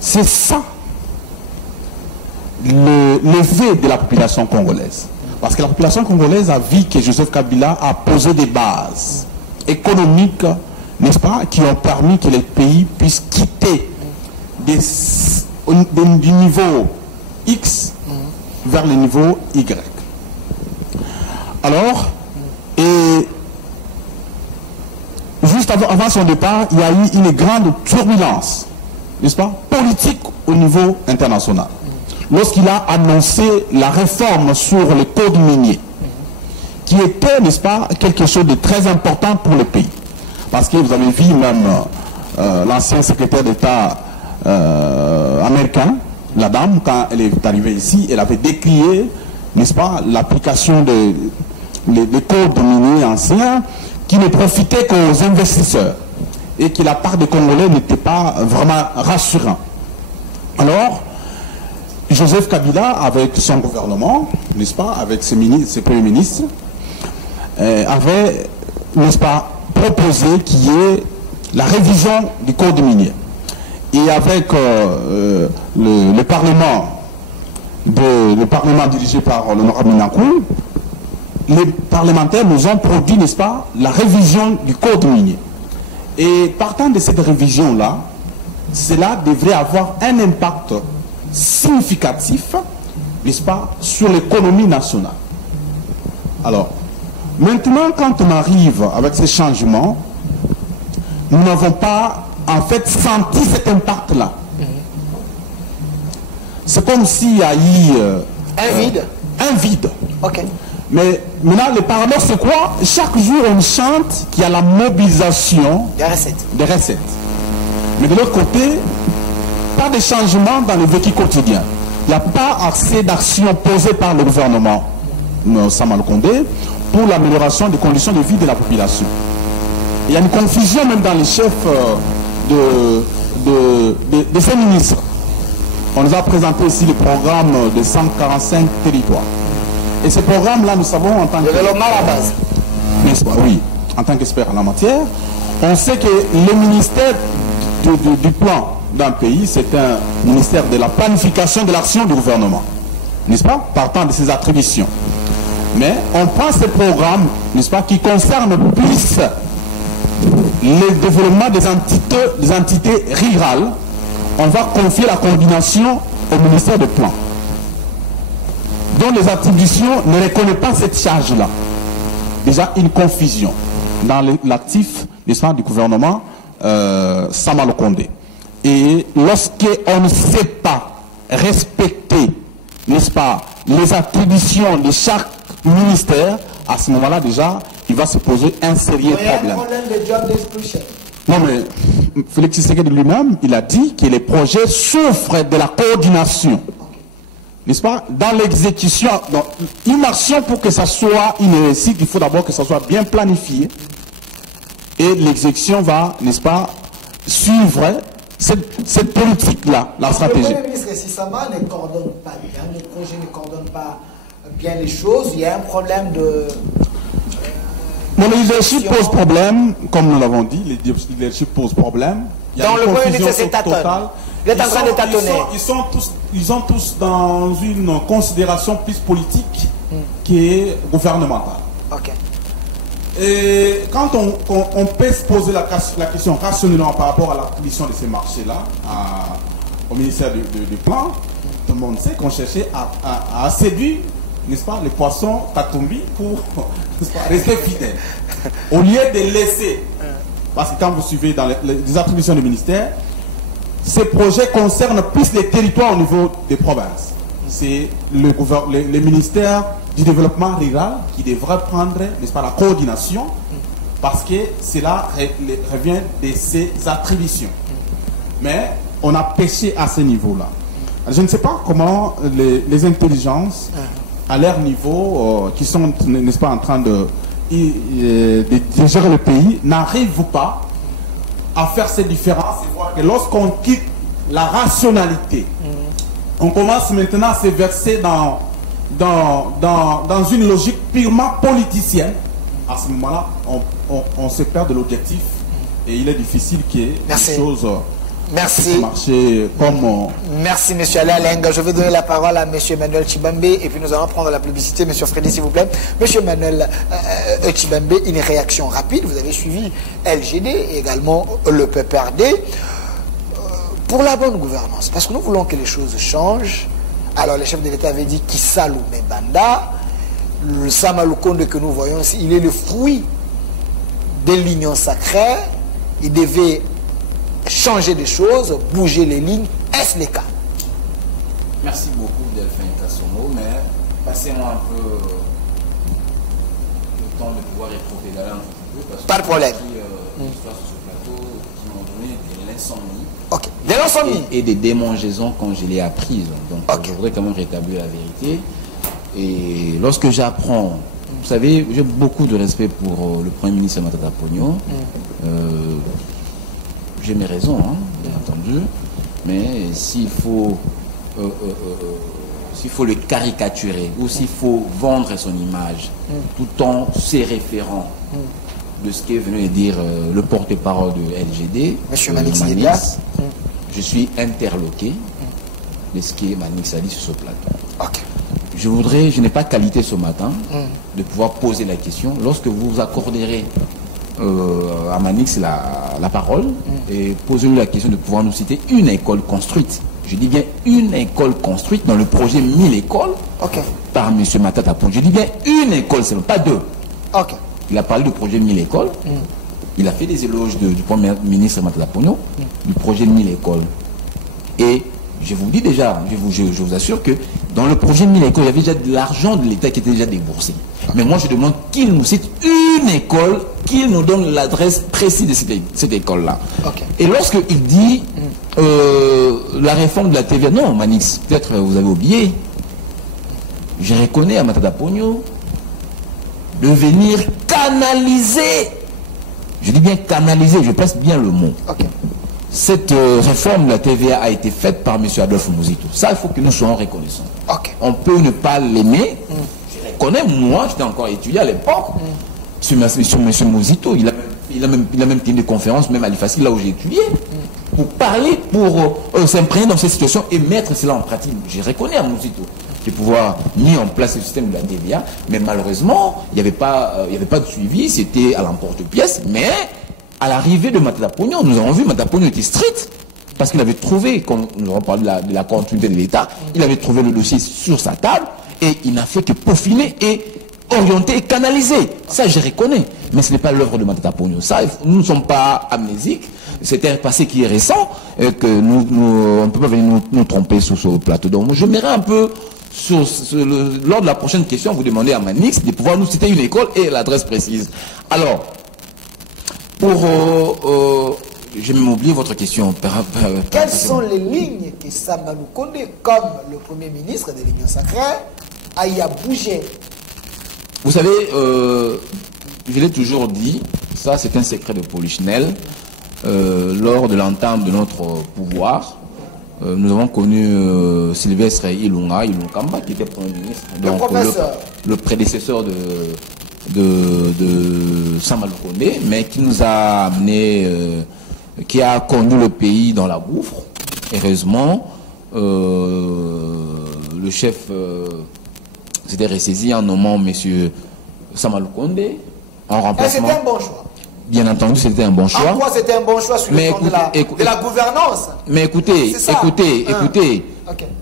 C'est ça l'effet de la population congolaise. Parce que la population congolaise a vu que Joseph Kabila a posé des bases économiques, n'est-ce pas, qui ont permis que les pays puissent quitter du niveau X vers le niveau Y. Alors, et juste avant son départ, il y a eu une grande turbulence, n'est-ce pas, politique au niveau international. Lorsqu'il a annoncé la réforme sur le code minier, qui était, n'est-ce pas, quelque chose de très important pour le pays. Parce que vous avez vu même l'ancien secrétaire d'État américain, la dame, quand elle est arrivée ici, elle avait décrié, n'est-ce pas, l'application des codes miniers anciens qui ne profitaient qu'aux investisseurs et que la part des Congolais n'était pas vraiment rassurant. Alors, Joseph Kabila, avec son gouvernement, n'est-ce pas, avec ses premiers ministres, avait, n'est-ce pas, proposé qu'il y ait la révision du code minier. Et avec le Parlement dirigé par l'honorable Minakou, les parlementaires nous ont produit, n'est-ce pas, la révision du code minier. Et partant de cette révision-là, cela devrait avoir un impact significatif, n'est-ce pas, sur l'économie nationale. Alors, maintenant, quand on arrive avec ces changements, nous n'avons pas, en fait, senti cet impact-là. C'est comme s'il y a eu... un vide. Un vide. Ok. Mais maintenant, le paradoxe, c'est quoi? Chaque jour, on chante qu'il y a la mobilisation Des recettes. des recettes. Mais de l'autre côté, pas de changement dans le vécu quotidien. Il n'y a pas assez d'actions posées par le gouvernement Sama Lukonde pour l'amélioration des conditions de vie de la population. Il y a une confusion même dans les chefs de ces ministres. On nous a présenté ici le programme de 145 territoires. Et ce programme-là, nous savons en tant que... Développement à la base. N'est-ce pas? Oui, en tant qu'expert en la matière, on sait que le ministère du plan d'un pays, c'est un ministère de la planification de l'action du gouvernement. N'est-ce pas? Partant de ses attributions. Mais on prend ce programme, n'est-ce pas, qui concerne plus le développement des entités rurales. On va confier la coordination au ministère du plan, dont les attributions ne reconnaissent pas cette charge-là. Déjà une confusion dans l'actif, n'est-ce pas, du gouvernement Sama Lukonde. Et lorsqu'on ne sait pas respecter, n'est-ce pas, les attributions de chaque ministère, à ce moment-là déjà, il va se poser un sérieux problème. Il y a un problème de job description. Non mais, Félix Tshisekedi lui-même, il a dit que les projets souffrent de la coordination. N'est-ce pas? Dans l'exécution, une action pour que ça soit une réussite, il faut d'abord que ça soit bien planifié. Et l'exécution va, n'est-ce pas, suivre cette politique-là, la stratégie. Le Premier ministre Sissama ne coordonne pas bien, le projet ne coordonne pas bien les choses. Il y a un problème de... Bon, le leadership pose problème, comme nous l'avons dit, le leadership pose problème. Dans le Premier ministre, c'est tâtonne. Il est en train de tâtonner. Ils sont tous dans une considération plus politique qui est gouvernementale. Ok. Et quand on peut se poser la question rationnellement par rapport à l'acquisition de ces marchés-là au ministère du plan, tout le monde sait qu'on cherchait à séduire, n'est-ce pas, les poissons Katumbi pour rester fidèles. Au lieu de laisser, parce que quand vous suivez dans les attributions du ministère, ces projets concernent plus les territoires au niveau des provinces. C'est le ministère du développement rural qui devrait prendre, n'est-ce pas, la coordination, parce que cela revient de ses attributions. Mais on a pêché à ce niveau-là. Je ne sais pas comment les intelligences, à leur niveau, qui sont, n'est-ce pas, en train de gérer le pays, n'arrivent pas à faire ces différences et voir que lorsqu'on quitte la rationalité. On commence maintenant à se verser dans une logique purement politicienne. À ce moment-là, on se perd de l'objectif et il est difficile que les choses marchent comme... Merci, M. Alain Lenga. Je vais donner la parole à M. Emmanuel Tshibambe et puis nous allons prendre la publicité. M. Freddy, s'il vous plaît. M. Emmanuel Tshibambe, une réaction rapide. Vous avez suivi LGD et également le PPRD. Pour la bonne gouvernance, parce que nous voulons que les choses changent. Alors, le chef de l'État avait dit Kissalu Mebanda. Le Samalukonde que nous voyons ici, il est le fruit de l'union sacrée. Il devait changer des choses, bouger les lignes. Est-ce le cas? Merci beaucoup, Delphine Kassomo, mais passez-moi un peu le temps de pouvoir écouter un petit peu. Parce pas de problème. L'histoire sur ce plateau qui m'ont donné de l'insomnie. Ok. De l'insomnie et des démangeaisons quand je l'ai apprise. Donc, je voudrais quand même rétablir la vérité. Et lorsque j'apprends, vous savez, j'ai beaucoup de respect pour le Premier ministre Matata Ponyo. J'ai mes raisons, hein, bien entendu. Mais s'il faut le caricaturer ou s'il faut vendre son image tout en se référant de ce qu'est venu de dire le porte-parole de LGD, Manix, je suis interloqué de ce que Manix a dit sur ce plateau. Okay. Je n'ai pas qualité ce matin de pouvoir poser la question. Lorsque vous accorderez à Manix la parole et posez-lui la question de pouvoir nous citer une école construite. Je dis bien une école construite dans le projet 1000 écoles par M. Matata Ponyo. Je dis bien une école, c'est pas deux. Il a parlé du projet 1000 écoles. Il a fait des éloges du Premier ministre Matata Ponyo, du projet 1000 écoles. Et je vous dis déjà, je vous assure que dans le projet 1000 écoles, il y avait déjà de l'argent de l'État qui était déjà déboursé. Mais moi, je demande qu'il nous cite une école, qu'il nous donne l'adresse précise de cette école-là. Et lorsqu'il dit la réforme de la TVA, non, Manix, peut-être vous avez oublié, je reconnais à Matata Ponyo de venir canaliser, je dis bien canaliser, je place bien le mot. Cette réforme de la TVA a été faite par M. Adolphe Muzito. Ça, il faut que nous soyons reconnaissants. On peut ne pas l'aimer. Je reconnais, moi, j'étais encore étudiant à l'époque. Sur M. Muzito, il a même tenu des conférences, même à l'IFASI, là où j'ai étudié, pour parler, pour s'imprégner dans cette situation et mettre cela en pratique. Je reconnais à Muzito de pouvoir mis en place le système de la TVA, mais malheureusement, il n'y avait pas de suivi, c'était à l'emporte-pièce, mais à l'arrivée de Matata Ponyo, nous avons vu Matata Ponyo était strict, parce qu'il avait trouvé, comme nous avons parlé de la continuité de l'État, il avait trouvé le dossier sur sa table, et il n'a fait que peaufiner et orienter et canaliser. Ça, je reconnais, mais ce n'est pas l'œuvre de Matata Ponyo. Ça, nous ne sommes pas amnésiques, c'est un passé qui est récent, et que on ne peut pas venir nous tromper sur ce plateau. Donc, je m'irai un peu lors de la prochaine question, vous demandez à Manix de pouvoir nous citer une école et l'adresse précise. Alors, je vais m'oublier votre question. Quelles sont les lignes que Samalukonde, comme le Premier ministre de l'Union sacrée, a bougé? Vous savez, je l'ai toujours dit, ça c'est un secret de Polichinelle. Lors de l'entame de notre pouvoir, nous avons connu Sylvestre Ilunkamba, qui était Premier ministre. Donc, le prédécesseur de Samalukonde, mais qui nous a amené, qui a conduit le pays dans la gouffre. Heureusement, le chef s'était ressaisi en nommant M. Samalukonde en remplacement. C'était un bon choix. Bien entendu, c'était un bon choix. En quoi c'était un bon choix sur le plan de la gouvernance? Mais écoutez,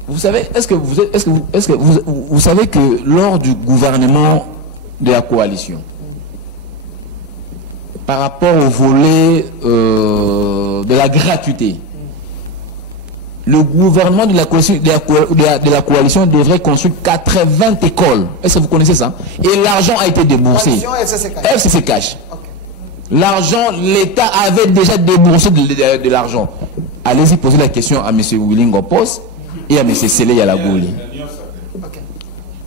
vous savez, est-ce que vous savez que lors du gouvernement de la coalition, par rapport au volet de la gratuité, le gouvernement de la coalition devrait construire 80 écoles. Est-ce que vous connaissez ça? Et l'argent a été déboursé. FCC Cash. L'argent, l'État avait déjà déboursé de l'argent. Allez-y poser la question à M. Willing Opos et à M. Sele Yalagouli.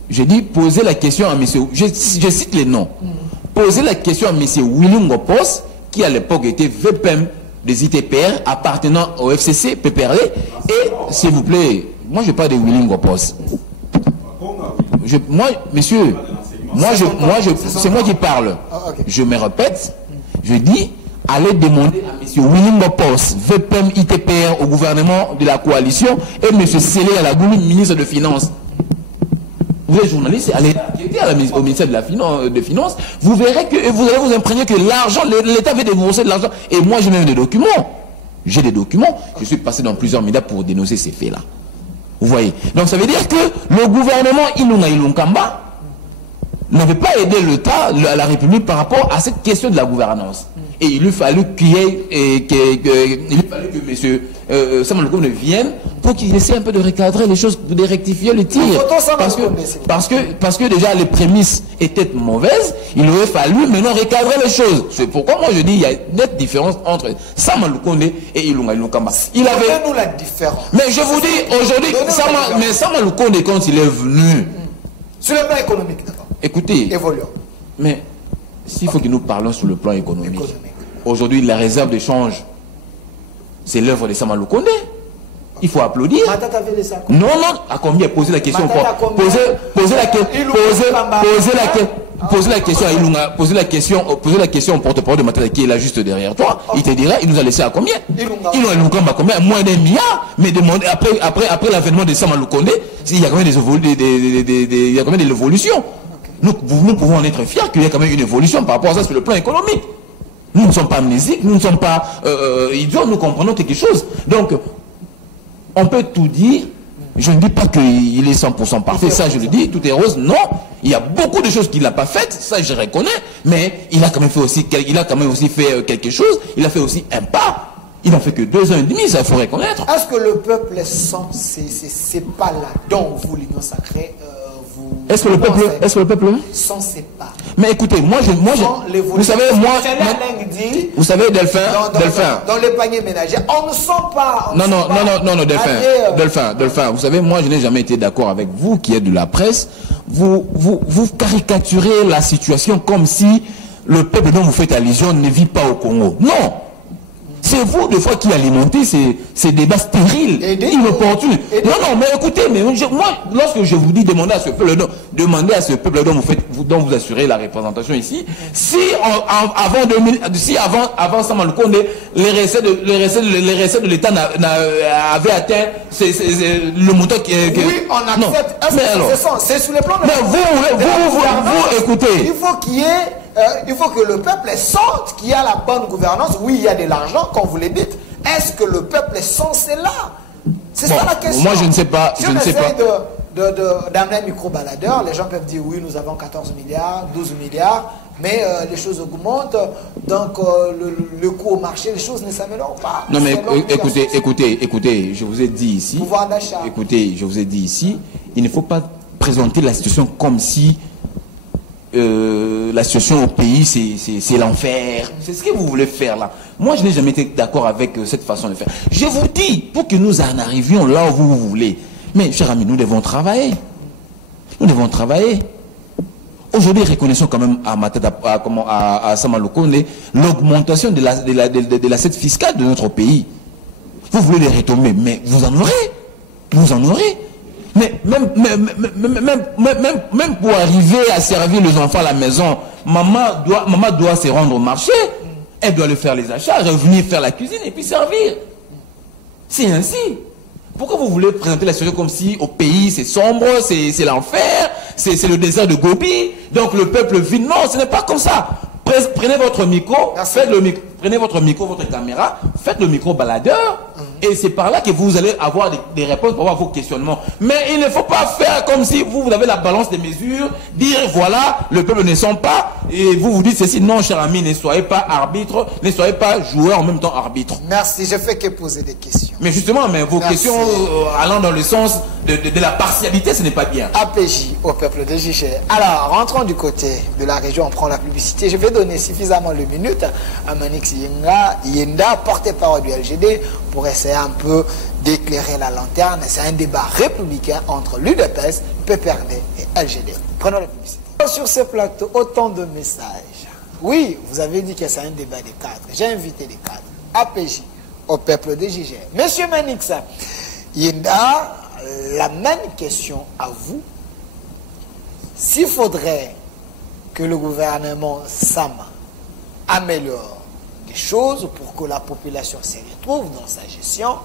Je dis poser la question à M. Je cite les noms. Posez la question à M. Willing Opos, qui à l'époque était VPM des ITPR appartenant au FCC, PPRD, et s'il vous plaît, moi je parle de Willing Opos. Moi, monsieur, c'est moi qui parle. Je me répète, je dis, allez demander à monsieur Willing Opos, VPM ITPR au gouvernement de la coalition, et monsieur Sélé Alagouli, ministre de Finances. Vous êtes journaliste, allez au ministère de la Finance, vous verrez que vous allez vous imprégner que l'argent, l'État avait déboursé de l'argent. Et moi, j'ai même des documents. J'ai des documents. Je suis passé dans plusieurs médias pour dénoncer ces faits-là. Vous voyez. Donc ça veut dire que le gouvernement Ilunga Ilunkamba n'avait pas aidé l'État, la République par rapport à cette question de la gouvernance. Et il lui fallu que monsieur Samuel Lukonde vienne pour qu'il essaie un peu de recadrer les choses, de rectifier le tir. Parce que déjà les prémices étaient mauvaises, il aurait fallu maintenant recadrer les choses. C'est pourquoi moi je dis il y a une nette différence entre Samuel Lukonde et Ilunga Ilunkamba. Il avait nous la différence. Mais je vous dis aujourd'hui, Samuel Lukonde quand il est venu sur le plan économique d'abord. Écoutez, évoluons. Mais s'il faut que nous parlons sur le plan économique. Aujourd'hui, la réserve de change, c'est l'œuvre de Samuel Lukonde. Il faut applaudir. Non, à combien? Poser la question. Poser la question au porte-parole de Matata qui est là juste derrière toi. Il te dira, il nous a laissé à combien? Il nous a combien? Moins d'un milliard. Mais demander après l'avènement de Samuel Lukonde, il y a quand même de l'évolution. Nous pouvons en être fiers qu'il y a quand même une évolution par rapport à ça sur le plan économique. Nous ne sommes pas amnésiques, nous ne sommes pas idiots, nous comprenons quelque chose. Donc, on peut tout dire. Je ne dis pas qu'il est 100% parfait, ça je le dis, tout est rose. Non, il y a beaucoup de choses qu'il n'a pas faites, ça je reconnais. Mais il a quand même aussi fait quelque chose. Il a fait aussi un pas. Il n'a fait que 2 ans et demi, ça il faut reconnaître. Est-ce que le peuple sent ces pas-là dont vous, l'Union sacrée, est-ce que le peuple sans ses pas? Mais écoutez, vous savez, Delphin, dans les paniers ménagers, on ne sent pas. Non, Delphin, vous savez, moi je n'ai jamais été d'accord avec vous qui êtes de la presse. Vous caricaturez la situation comme si le peuple dont vous faites allusion ne vit pas au Congo. Non. C'est vous, des fois, qui alimentez ces débats stériles, inopportuns. Non, mais écoutez, moi, lorsque je vous dis demander à ce peuple dont vous assurez la représentation ici, si avant Samuel Lukonde, les recettes de l'État avaient atteint le montant qui est... Oui, on accepte. C'est sur le plan de... vous, écoutez. Il faut que le peuple sente qu'il y a la bonne gouvernance. Oui, il y a de l'argent, comme vous le dites. Est-ce que le peuple sent cela? C'est ça la question. Moi, je ne sais pas. Si on essaie d'amener un micro-baladeur, les gens peuvent dire oui, nous avons 14 milliards, 12 milliards, mais les choses augmentent. Donc, le coût au marché, les choses ne s'améliorent pas. Non, mais écoutez, je vous ai dit ici. Pouvoir d'achat. Écoutez, je vous ai dit ici, il ne faut pas présenter la situation comme si la situation au pays, c'est l'enfer. C'est ce que vous voulez faire là. Moi, je n'ai jamais été d'accord avec cette façon de faire. Je vous dis, pour que nous en arrivions là où vous voulez. Mais, chers amis, nous devons travailler. Nous devons travailler. Aujourd'hui, reconnaissons quand même à Samuel Lukonde l'augmentation de l'assiette fiscale de notre pays. Vous voulez les retomber, mais vous en aurez. Vous en aurez. Mais même pour arriver à servir les enfants à la maison, maman doit se rendre au marché, elle doit aller faire les achats, revenir faire la cuisine et puis servir. C'est ainsi. Pourquoi vous voulez présenter la situation comme si au pays c'est sombre, c'est l'enfer, c'est le désert de Gobi, donc le peuple vit? Non, ce n'est pas comme ça. Prenez votre micro, prenez votre micro, votre caméra, faites le micro baladeur, et c'est par là que vous allez avoir des réponses pour avoir vos questionnements. Mais il ne faut pas faire comme si vous avez la balance des mesures, dire voilà, le peuple ne sent pas, et vous dites ceci. Non, cher ami, ne soyez pas arbitre, ne soyez pas joueur en même temps arbitre. Merci, je fais que poser des questions. Mais justement, vos questions allant dans le sens de la partialité, ce n'est pas bien. APJ au peuple de Giché. Alors, rentrons du côté de la région, on prend la publicité. Je vais donner suffisamment de minutes à Manix Yenda, porte-parole du LGD, pour essayer un peu d'éclairer la lanterne. C'est un débat républicain entre l'UDPS, PPRD et LGD. Prenons la publicité. Sur ce plateau, autant de messages. Oui, vous avez dit que c'est un débat des cadres. J'ai invité des cadres. APJ, au peuple de GIGN. Monsieur Manixa, Yinda, la même question à vous. S'il faudrait que le gouvernement Sama améliore des choses pour que la population se retrouve dans sa gestion,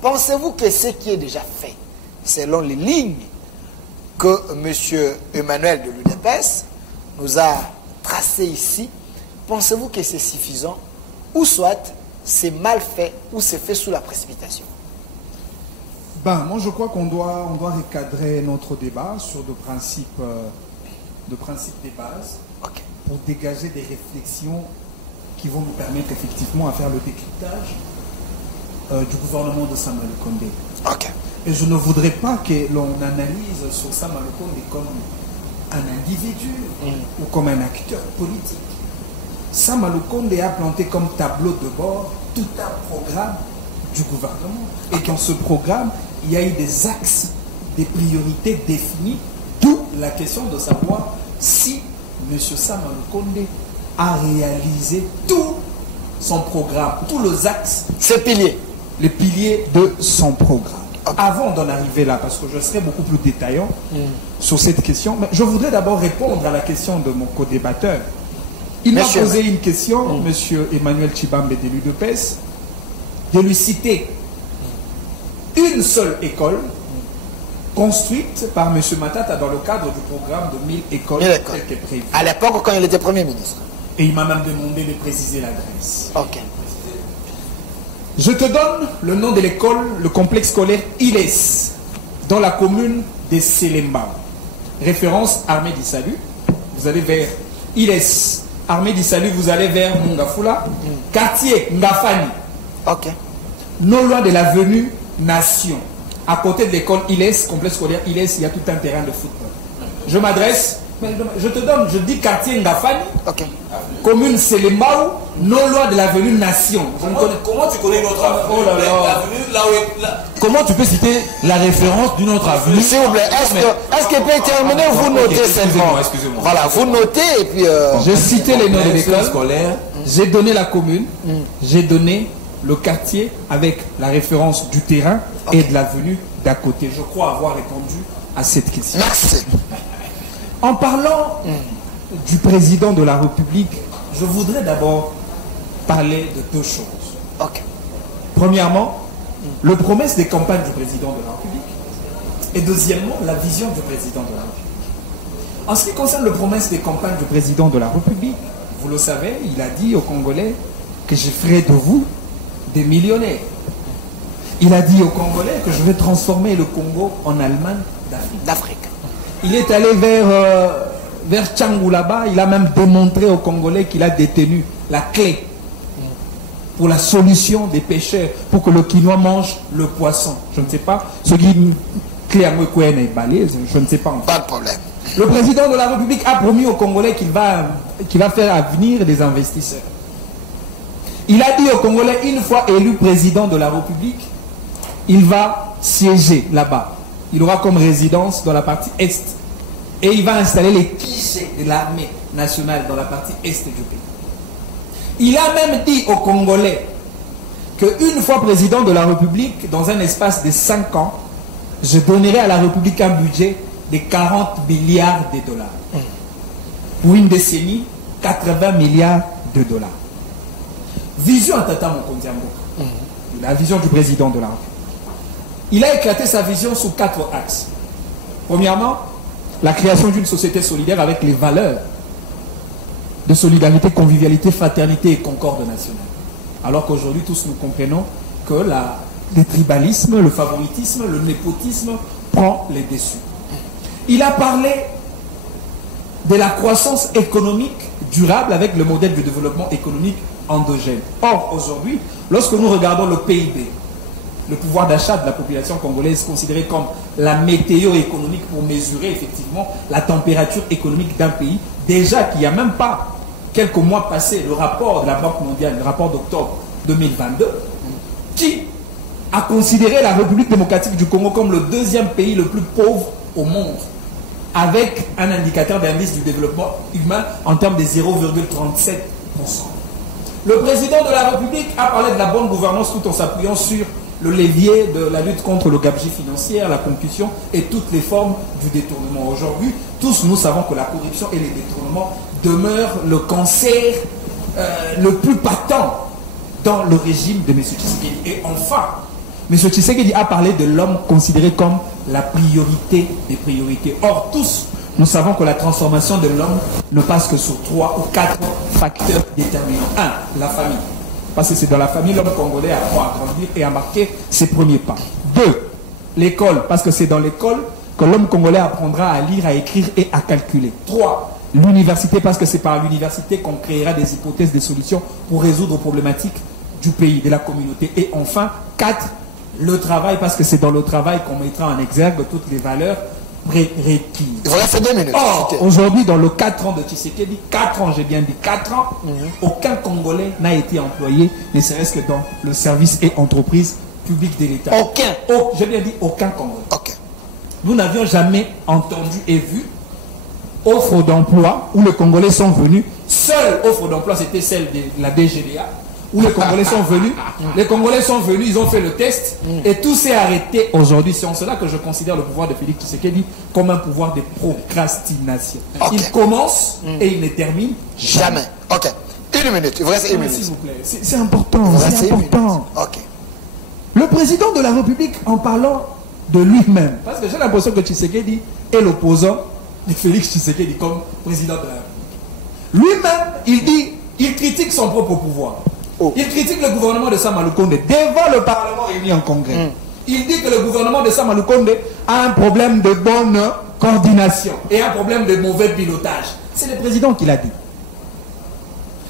pensez-vous que ce qui est déjà fait, selon les lignes que M. Emmanuel de l'UDPS nous a tracées ici, pensez-vous que c'est suffisant ou soit c'est mal fait ou c'est fait sous la précipitation? Ben, moi je crois qu'on doit recadrer notre débat sur de principes des bases pour dégager des réflexions qui vont nous permettre effectivement à faire le décryptage du gouvernement de Samuel Condé. Et je ne voudrais pas que l'on analyse sur Samuel Condé comme un individu ou comme un acteur politique. Samuel Condé a planté comme tableau de bord tout un programme du gouvernement. Et dans ce programme, il y a eu des axes, des priorités définies, d'où la question de savoir si M. Samuel Condé a réalisé tout son programme, tous les axes, les piliers de son programme. Avant d'en arriver là, parce que je serai beaucoup plus détaillant sur cette question, mais je voudrais d'abord répondre à la question de mon co-débatteur. Il m'a posé une question, M. Emmanuel Tshibambe de l'UDPS, de lui citer une seule école construite par M. Matata dans le cadre du programme de 1000 écoles tel que prévu. À l'époque, quand il était Premier ministre. Et il m'a même demandé de préciser l'adresse. Je te donne le nom de l'école, le complexe scolaire Iles, dans la commune de Selemba. Référence Armée du Salut. Vous allez vers Iles, Armée du Salut, vous allez vers Mungafula. Quartier Ngafani. Non loin de l'avenue Nation. À côté de l'école Iles, complexe scolaire Iles, il y a tout un terrain de football. Je m'adresse, je dis quartier Ngafani. Commune Selembao, non loin de l'avenue Nation. Comment tu connais une autre avenue? Comment tu peux citer la référence d'une autre avenue? S'il vous plaît, est-ce qu'il peut terminer? Vous notez seulement. Excusez-moi. Voilà, vous notez et puis... J'ai cité les noms de l'école scolaire. J'ai donné la commune. J'ai donné le quartier avec la référence du terrain et de l'avenue d'à côté. Je crois avoir répondu à cette question. Merci. En parlant du président de la République, je voudrais d'abord parler de deux choses. Premièrement, le promesse des campagnes du président de la République et deuxièmement, la vision du président de la République. En ce qui concerne le promesse des campagnes du président de la République, vous le savez, il a dit aux Congolais que je ferai de vous des millionnaires. Il a dit aux Congolais que je vais transformer le Congo en Allemagne d'Afrique. Il est allé vers Tchangou là-bas, il a même démontré aux Congolais qu'il a détenu la clé pour la solution des pêcheurs, pour que le Quinois mange le poisson. Je ne sais pas, ce qui clé à Mwekouene est balèze, je ne sais pas. Pas de problème. Le président de la République a promis aux Congolais qu'il va faire venir des investisseurs. Il a dit aux Congolais, une fois élu président de la République, il va siéger là-bas. Il aura comme résidence dans la partie est. Et il va installer les clichés de l'armée nationale dans la partie est du pays. Il a même dit aux Congolais qu'une fois président de la République, dans un espace de 5 ans, je donnerai à la République un budget de 40 milliards de dollars. Pour une décennie, 80 milliards de dollars. Vision à Tata Mokondiambo. La vision du président de la République. Il a éclaté sa vision sous 4 axes. Premièrement, la création d'une société solidaire avec les valeurs de solidarité, convivialité, fraternité et concorde nationale. Alors qu'aujourd'hui, tous nous comprenons que le tribalisme, le favoritisme, le népotisme prend les dessus. Il a parlé de la croissance économique durable avec le modèle de développement économique endogène. Or, aujourd'hui, lorsque nous regardons le PIB, le pouvoir d'achat de la population congolaise considéré comme la météo économique pour mesurer effectivement la température économique d'un pays, déjà qu'il n'y a même pas quelques mois passés, le rapport de la Banque mondiale, le rapport d'octobre 2022, qui a considéré la République démocratique du Congo comme le 2e pays le plus pauvre au monde, avec un indicateur d'indice du développement humain en termes de 0,37%. Le président de la République a parlé de la bonne gouvernance tout en s'appuyant sur le levier de la lutte contre le gabegie financier, la concussion et toutes les formes du détournement. Aujourd'hui, tous nous savons que la corruption et les détournements demeurent le cancer le plus patent dans le régime de M. Tshisekedi. Et enfin, M. Tshisekedi a parlé de l'homme considéré comme la priorité des priorités. Or, tous, nous savons que la transformation de l'homme ne passe que sur 3 ou 4 facteurs déterminants. 1. La famille. Parce que c'est dans la famille l'homme congolais apprend à grandir et à marquer ses premiers pas. 2. L'école. Parce que c'est dans l'école que l'homme congolais apprendra à lire, à écrire et à calculer. 3. L'université, parce que c'est par l'université qu'on créera des hypothèses, des solutions pour résoudre aux problématiques du pays, de la communauté. Et enfin, 4. Le travail, parce que c'est dans le travail qu'on mettra en exergue toutes les valeurs prérequises. Il vous reste 2 minutes. Or, aujourd'hui, dans le 4 ans de Tshisekedi, 4 ans, j'ai bien dit 4 ans, aucun Congolais n'a été employé, ne serait-ce que dans le service et entreprise publique de l'État. Aucun. J'ai bien dit aucun Congolais. Ok. Nous n'avions jamais entendu et vu offre d'emploi où les Congolais sont venus. Seule offre d'emploi, c'était celle de la DGDA, où les Congolais sont venus. Les Congolais sont venus, ils ont fait le test et tout s'est arrêté aujourd'hui. C'est en cela que je considère le pouvoir de Félix Tshisekedi comme un pouvoir de procrastination. Okay. Il commence et il ne termine jamais. Ok. 1 minute. Il vous reste 1 minute. S'il vous plaît. C'est important. Il vous reste C'est 1 minute. important. Ok. Le président de la République, en parlant de lui-même, parce que j'ai l'impression que Tshisekedi est l'opposant de Félix Tshisekedi comme président de la République. Lui-même, il dit, il critique son propre pouvoir. Oh. Il critique le gouvernement de Sama Lukonde devant le Parlement réuni en congrès. Il dit que le gouvernement de Sama Lukonde a un problème de bonne coordination et un problème de mauvais pilotage. C'est le président qui l'a dit.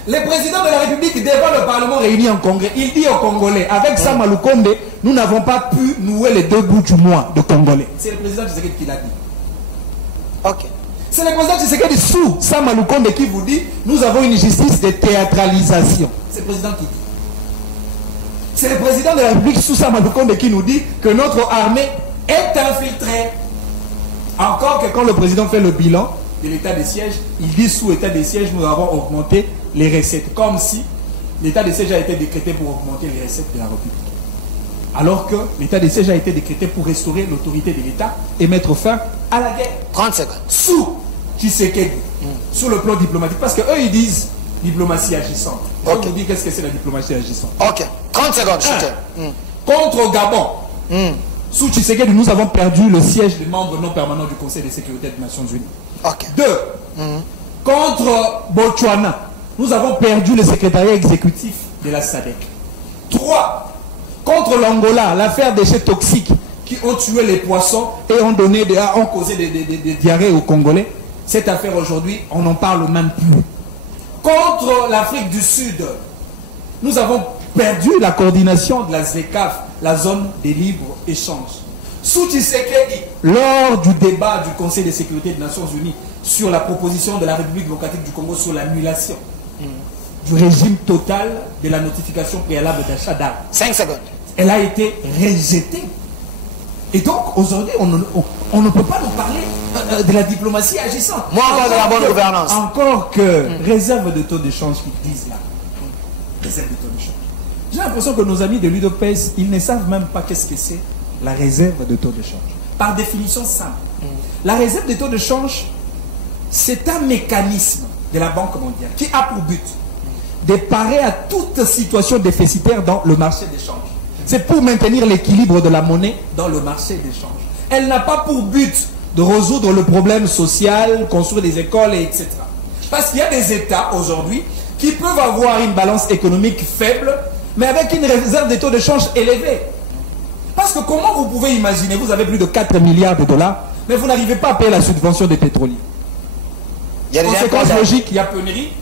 Le président de la République, devant le Parlement réuni en congrès, il dit aux Congolais, avec Sama Lukonde, nous n'avons pas pu nouer les 2 bouts du mois de Congolais. C'est le président Tshisekedi qui l'a dit. Ok. C'est le président Tshisekedi sous Sama Lukonde qui vous dit, nous avons une justice de théâtralisation. C'est le président qui dit. C'est le président de la République sous Sama Lukonde qui nous dit que notre armée est infiltrée. Encore que quand le président fait le bilan de l'état des sièges, il dit sous état des sièges, nous avons augmenté les recettes. Comme si l'état des sièges a été décrété pour augmenter les recettes de la République. Alors que l'état des sièges a été décrété pour restaurer l'autorité de l'État et mettre fin à la guerre. 30 secondes. Sous Tshisekedi, sur le plan diplomatique. Parce qu'eux, ils disent diplomatie agissante. Je vous dis qu'est-ce que c'est la diplomatie agissante. Ok. 30 secondes, chacun. Contre Gabon, sous Tshisekedi, nous avons perdu le siège des membres non permanents du Conseil de sécurité des Nations Unies. Ok. 2. Contre Botswana, nous avons perdu le secrétariat exécutif de la SADC. 3. Contre l'Angola, l'affaire des déchets toxiques qui ont tué les poissons et ont causé des diarrhées aux Congolais. Cette affaire aujourd'hui, on n'en parle même plus. Contre l'Afrique du Sud, nous avons perdu la coordination de la ZECAF, la zone des libres-échanges. Sous Tshisekedi, lors du débat du Conseil de sécurité des Nations Unies sur la proposition de la République démocratique du Congo sur l'annulation du régime total de la notification préalable d'achat d'armes. 5 secondes. Elle a été rejetée. Et donc, aujourd'hui, on ne peut pas nous parler de la diplomatie agissante. Moi, encore de la bonne gouvernance. Encore que réserve de taux de change qu'ils disent là. Réserve de taux de change. J'ai l'impression que nos amis de l'UDPS, ils ne savent même pas qu'est-ce que c'est la réserve de taux de change. Par définition simple. La réserve de taux de change, c'est un mécanisme de la Banque mondiale qui a pour but de parer à toute situation déficitaire dans le marché d'échange. C'est pour maintenir l'équilibre de la monnaie dans le marché d'échange. Elle n'a pas pour but de résoudre le problème social, construire des écoles, etc. Parce qu'il y a des États aujourd'hui qui peuvent avoir une balance économique faible, mais avec une réserve de taux de change élevée. Parce que comment vous pouvez imaginer, vous avez plus de 4 milliards de dollars, mais vous n'arrivez pas à payer la subvention des pétroliers. Il y a des conséquences logiques, il y a pénurie,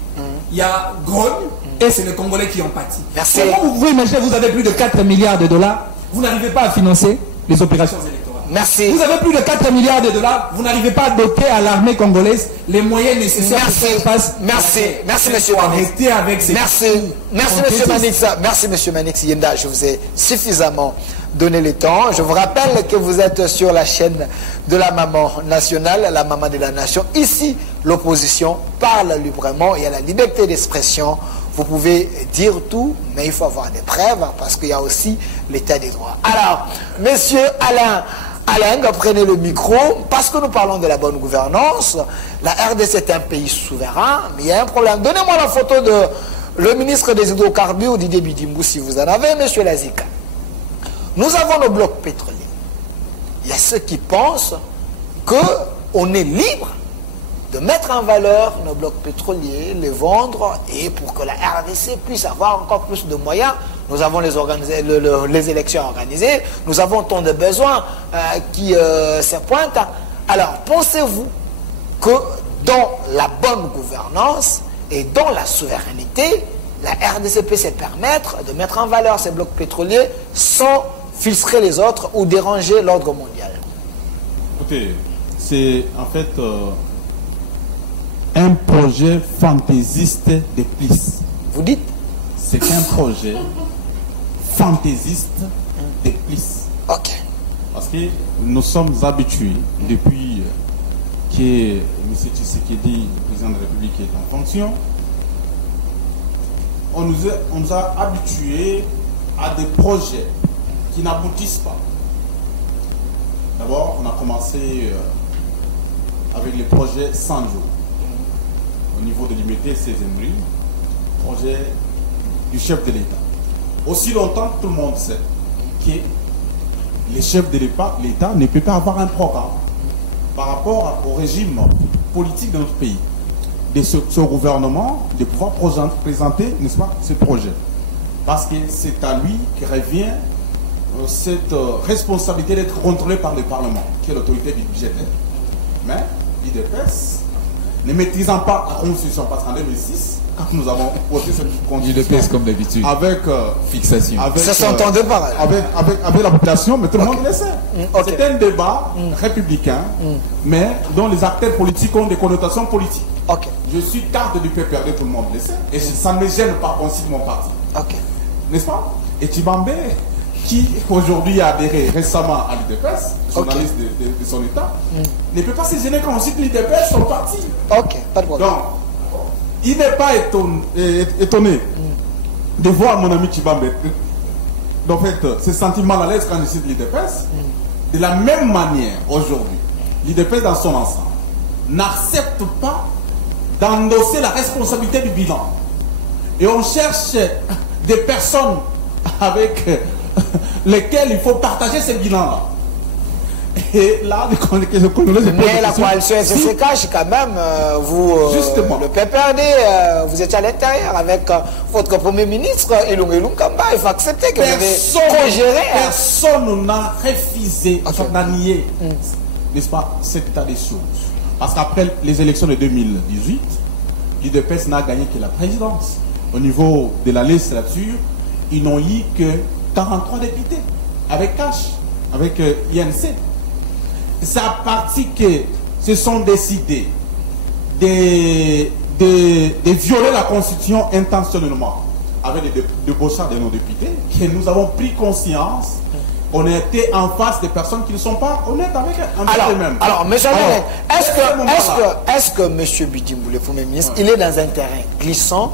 il y a grogne, et c'est les Congolais qui en pâtissent. Merci. Comment vous pouvez imaginer, vous avez plus de 4 milliards de dollars, vous n'arrivez pas à financer les opérations électorales. Merci. Vous avez plus de 4 milliards de dollars, vous n'arrivez pas à doter à l'armée congolaise les moyens nécessaires pour faire face. Merci. Merci, monsieur Manix. Arrêtez avec ces... Merci. Merci, monsieur Manix. Merci, monsieur Manix Yenda. Je vous ai suffisamment donner le temps. Je vous rappelle que vous êtes sur la chaîne de la maman nationale, la maman de la nation. Ici, l'opposition parle librement, il y a la liberté d'expression. Vous pouvez dire tout, mais il faut avoir des preuves parce qu'il y a aussi l'état des droits. Alors, monsieur Alain, prenez le micro, parce que nous parlons de la bonne gouvernance. La RDC est un pays souverain, mais il y a un problème. Donnez-moi la photo de le ministre des hydrocarbures, Didier Bidimbou, si vous en avez, monsieur Lazika. Nous avons nos blocs pétroliers. Il y a ceux qui pensent qu'on est libre de mettre en valeur nos blocs pétroliers, les vendre, et pour que la RDC puisse avoir encore plus de moyens. Nous avons les élections organisées, nous avons tant de besoins qui se pointent. Alors, pensez-vous que dans la bonne gouvernance et dans la souveraineté, la RDC peut se permettre de mettre en valeur ces blocs pétroliers sans filtrer les autres ou déranger l'ordre mondial? Écoutez, c'est en fait un projet fantaisiste de plus. Vous dites? C'est un projet fantaisiste de plus. Ok. Parce que nous sommes habitués, depuis que M. Tshisekedi, le président de la République, est en fonction, on nous a habitués à des projets qui n'aboutissent pas. D'abord, on a commencé avec le projet 100 jours au niveau de l'immunité Cézembre, projet du chef de l'État. Aussi longtemps que tout le monde sait que les chefs de l'État ne peut pas avoir un programme par rapport au régime politique de notre pays, de ce gouvernement, de pouvoir présenter, n'est-ce pas, ce projet. Parce que c'est à lui que revient cette responsabilité d'être contrôlé par le Parlement, qui est l'autorité budgétaire. Mais l'IDPS, ne maîtrisant pas la Constitution, parce qu'en 2006, quand nous avons voté cette Constitution, l'IDPS comme d'habitude, avec fixation, ça s'entendait pas avec la population, mais tout le monde le sait. Okay. C'est un débat républicain, mais dont les acteurs politiques ont des connotations politiques. Okay. Je suis carte du PPRD, tout le monde le sait, et ça ne me gêne pas qu'on cite mon parti. Okay. N'est-ce pas? Et Tibambe, qui aujourd'hui a adhéré récemment à l'IDPS, journaliste de son État, ne peut pas se gêner quand on cite l'IDPS, son parti. Ok, pas de problème. Donc, il n'est pas étonné de voir mon ami Tibambe en fait, se sentir mal à l'aise quand je cite l'IDPS. De la même manière, aujourd'hui, l'IDPS dans son ensemble n'accepte pas d'endosser la responsabilité du bilan. Et on cherche des personnes avec lesquelles il faut partager ce bilan-là. Et là, mais la coalition se cache quand même. Justement. Le PPRD, vous êtes à l'intérieur avec votre Premier ministre, Ilunga Kamba. Il faut accepter que vous avez co-géré. Personne n'a refusé, n'a nié, n'est-ce pas, cet état des choses. Parce qu'après les élections de 2018, l'UDPS n'a gagné que la présidence. Au niveau de la législature, ils n'ont eu que 43 députés, avec Cash, avec INC. C'est à partir que se sont décidés de violer la Constitution intentionnellement avec des débauchards de nos députés que nous avons pris conscience qu'on était en face des personnes qui ne sont pas honnêtes avec eux-mêmes. Alors, M. est-ce que M. Bidimbou, le Premier ministre, il est dans un terrain glissant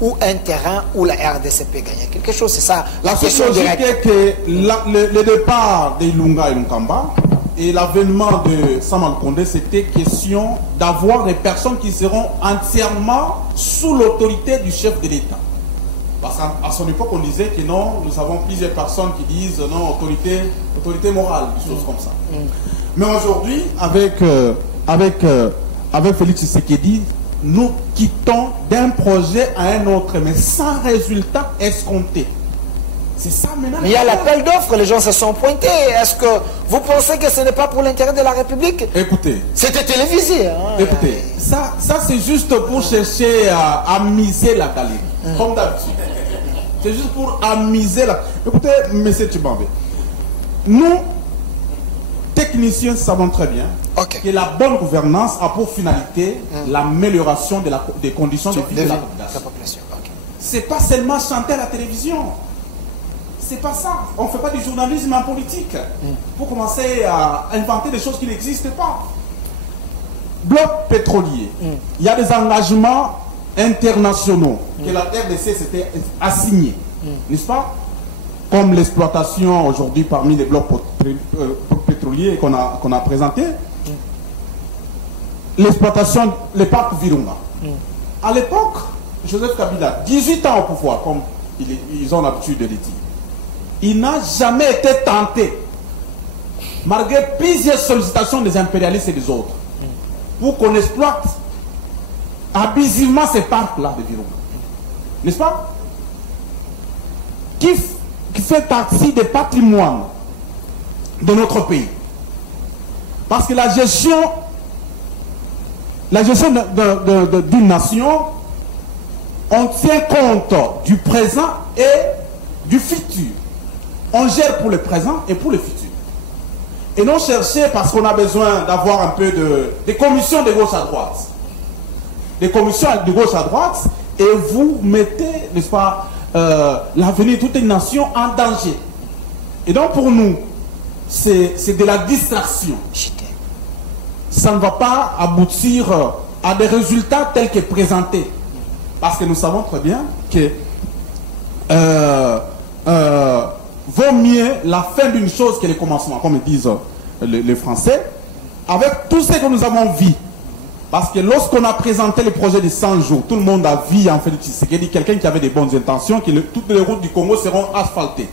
ou un terrain où la RDC peut gagner quelque chose? C'est ça la question directe. Est que le départ d'Ilunga et Lunkamba et l'avènement de Samal Kondé, c'était question d'avoir des personnes qui seront entièrement sous l'autorité du chef de l'État. Parce qu'à son époque, on disait que non, nous avons plusieurs personnes qui disent non, autorité morale, des choses comme ça. Mais aujourd'hui, avec Félix Tshisekedi, nous quittons d'un projet à un autre, mais sans résultat escompté. C'est ça maintenant. Mais il y a l'appel d'offres, les gens se sont pointés. Est-ce que vous pensez que ce n'est pas pour l'intérêt de la République? Écoutez. C'était télévisé. Hein, écoutez, ça c'est juste pour chercher à amuser la galerie. Comme d'habitude. C'est juste pour amuser la... Écoutez, M. Tibambe, nous, techniciens, savons très bien que la bonne gouvernance a pour finalité l'amélioration des conditions de vie de la population. Ce n'est pas seulement chanter à la télévision. c'est pas ça. On ne fait pas du journalisme en politique. Pour commencer à inventer des choses qui n'existent pas. Bloc pétrolier. Il y a des engagements internationaux que la RDC s'était assigné. N'est-ce pas? Comme l'exploitation aujourd'hui parmi les blocs pétroliers qu'on a présenté. L'exploitation, les parcs Virunga. À l'époque, Joseph Kabila, 18 ans au pouvoir, comme ils ont l'habitude de le dire, il n'a jamais été tenté, malgré plusieurs sollicitations des impérialistes et des autres, pour qu'on exploite abusivement ces parcs-là de Virunga. N'est-ce pas? Qui fait partie des patrimoines de notre pays. Parce que la gestion d'une nation, on tient compte du présent et du futur. On gère pour le présent et pour le futur. Et non chercher parce qu'on a besoin d'avoir un peu des commissions de gauche à droite. Des commissions de gauche à droite, et vous mettez, n'est-ce pas, l'avenir de toute une nation en danger. Et donc pour nous, c'est de la distraction. Ça ne va pas aboutir à des résultats tels que présentés. Parce que nous savons très bien que vaut mieux la fin d'une chose que le commencement, comme disent les Français, avec tout ce que nous avons vu. Parce que lorsqu'on a présenté le projet de 100 jours, tout le monde a vu en fait quelqu'un qui avait des bonnes intentions, que toutes les routes du Congo seront asphaltées.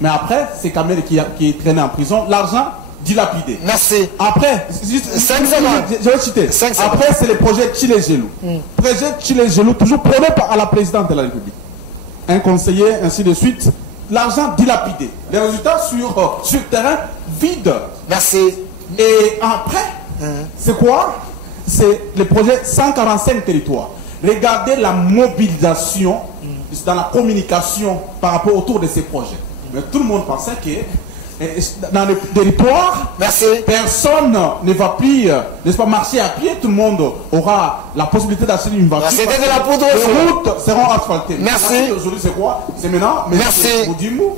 Mais après, c'est Kamel qui est traîné en prison, l'argent dilapidé. Merci. Après, 5 secondes. Je vais citer. Après, c'est le projet Chile-Gelou. Projet Chile-Gelou, toujours prôné par la présidente de la République. Un conseiller, ainsi de suite. L'argent dilapidé. Les résultats sur terrain vide. Merci. Et après, c'est quoi? C'est le projet 145 territoires. Regardez la mobilisation dans la communication par rapport autour de ces projets. Mais tout le monde pensait que dans les territoires, personne ne va plus, n'est-ce pas, marcher à pied. Tout le monde aura la possibilité d'acheter une voiture. C'était de la poudre. Les routes seront asphaltées. Merci. Aujourd'hui, c'est quoi? C'est maintenant Merci. Boudimou,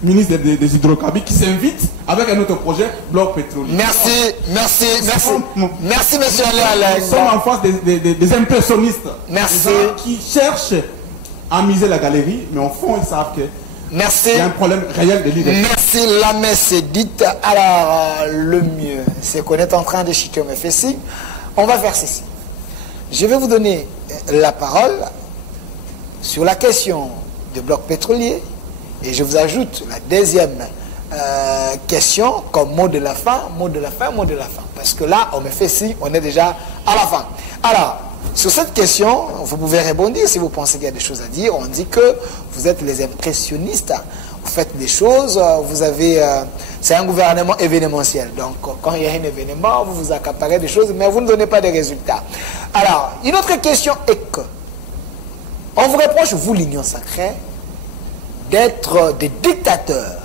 ministre des hydrocarbures, qui s'invite avec un autre projet, bloc pétrolier. Merci, merci, merci. Merci, monsieur Alain. Nous sommes en face des impressionnistes. Merci. Des gens qui cherchent à miser la galerie, mais au fond, ils savent que merci. Il y a un problème réel de leadership. Merci, la messe est dite. Alors, le mieux, c'est qu'on est en train de chiquer mes fessiers. On va faire ceci. Je vais vous donner la parole sur la question du bloc pétrolier. Et je vous ajoute la deuxième question comme mot de la fin, mot de la fin, mot de la fin. Parce que là, on me fait si, on est déjà à la fin. Alors, sur cette question, vous pouvez rebondir si vous pensez qu'il y a des choses à dire. On dit que vous êtes les impressionnistes, vous faites des choses, vous avez... c'est un gouvernement événementiel. Donc, quand il y a un événement, vous vous accaparez des choses, mais vous ne donnez pas de résultats. Alors, une autre question est que, on vous reproche, vous, l'Union sacrée, d'être des dictateurs.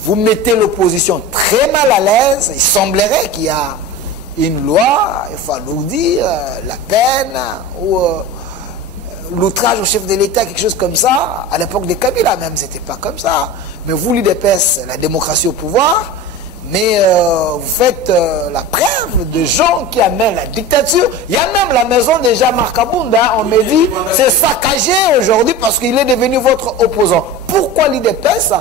Vous mettez l'opposition très mal à l'aise. Il semblerait qu'il y a une loi, il faut nous dire, la peine ou l'outrage au chef de l'État, quelque chose comme ça. À l'époque de Kabila même, c'était pas comme ça. Mais vous, l'UDPS, la démocratie au pouvoir, mais vous faites la preuve de gens qui amènent la dictature. Il y a même la maison de Jean-Marc Abounda, on me dit, c'est saccagé aujourd'hui parce qu'il est devenu votre opposant. Pourquoi l'UDPS,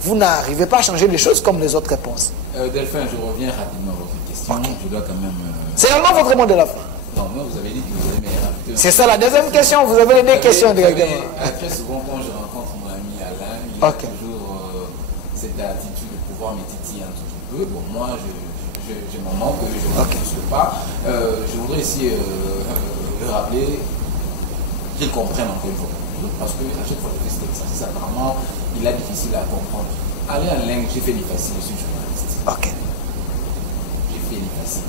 vous n'arrivez pas à changer les choses comme les autres réponses? Delphin, je reviens rapidement à votre question. Okay. Je dois quand même... C'est vraiment votre mot de la fin. Non, moi, vous avez dit que vous aimez les... C'est ça la deuxième question, vous avez les deux questions directement. Très souvent, quand je rencontre mon ami Alain, il a toujours cette attitude de pouvoir me titiller un tout petit peu. Bon, moi, je m'en manque, je ne me pas. Je voudrais ici le rappeler qu'il comprenne encore une fois. Parce qu'à chaque fois que je fais cet exercice, apparemment, il est difficile à comprendre. Allez en langue, j'ai fait du facile, je suis journaliste. Ok. J'ai fait du facile.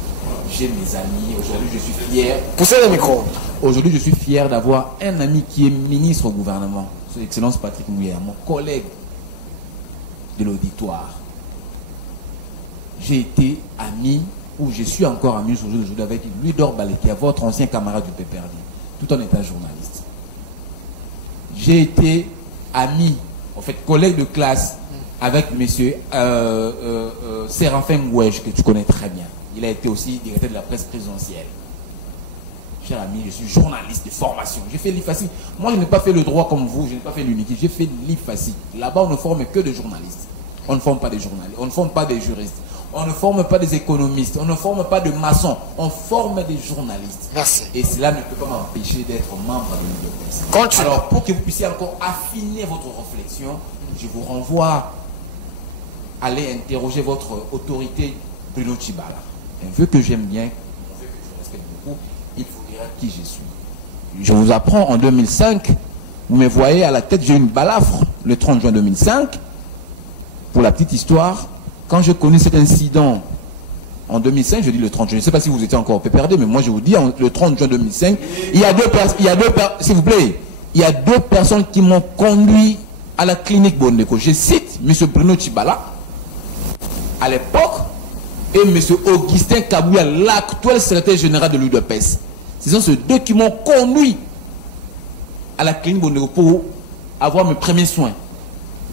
J'ai mes amis. Aujourd'hui, je suis fier. Poussez le micro. Aujourd'hui, je suis fier d'avoir un ami qui est ministre au gouvernement, Son Excellence Patrick Mouillère, mon collègue de l'auditoire. J'ai été ami, ou je suis encore ami aujourd'hui avec Louis-Dor Baleki, votre ancien camarade du PPRD, tout en étant journaliste. J'ai été ami en fait, collègue de classe avec monsieur Séraphin Ngouèche, que tu connais très bien. Il a été aussi directeur de la presse présidentielle. Cher ami, je suis journaliste de formation. J'ai fait l'IFACI. Moi, je n'ai pas fait le droit comme vous, je n'ai pas fait l'UNIKI, j'ai fait l'IFACI. Là-bas, on ne forme que des journalistes. On ne forme pas des journalistes, on ne forme pas des juristes, on ne forme pas des économistes, on ne forme pas de maçons, on forme des journalistes. Merci. Et cela ne peut pas m'empêcher d'être membre de l'UDPS. Continue. Alors, pour que vous puissiez encore affiner votre réflexion, je vous renvoie à aller interroger votre autorité Bruno Tshibala. Un vœu que j'aime bien, un vœu que je respecte beaucoup, il faut dire qui je suis. Je vous apprends, en 2005, vous me voyez à la tête, j'ai eu une balafre le 30 juin 2005. Pour la petite histoire, quand je connais cet incident en 2005, je dis le 30 juin, je ne sais pas si vous étiez encore au PPRD, mais moi je vous dis, le 30 juin 2005, il y a deux s'il vous plaît, il y a deux personnes qui m'ont conduit à la clinique Bondeko. Je cite M. Bruno Tshibala, à l'époque, et M. Augustin Kabouya, l'actuel secrétaire général de l'UDPS. Ce sont ces deux qui m'ont conduit à la clinique Bondeko pour avoir mes premiers soins.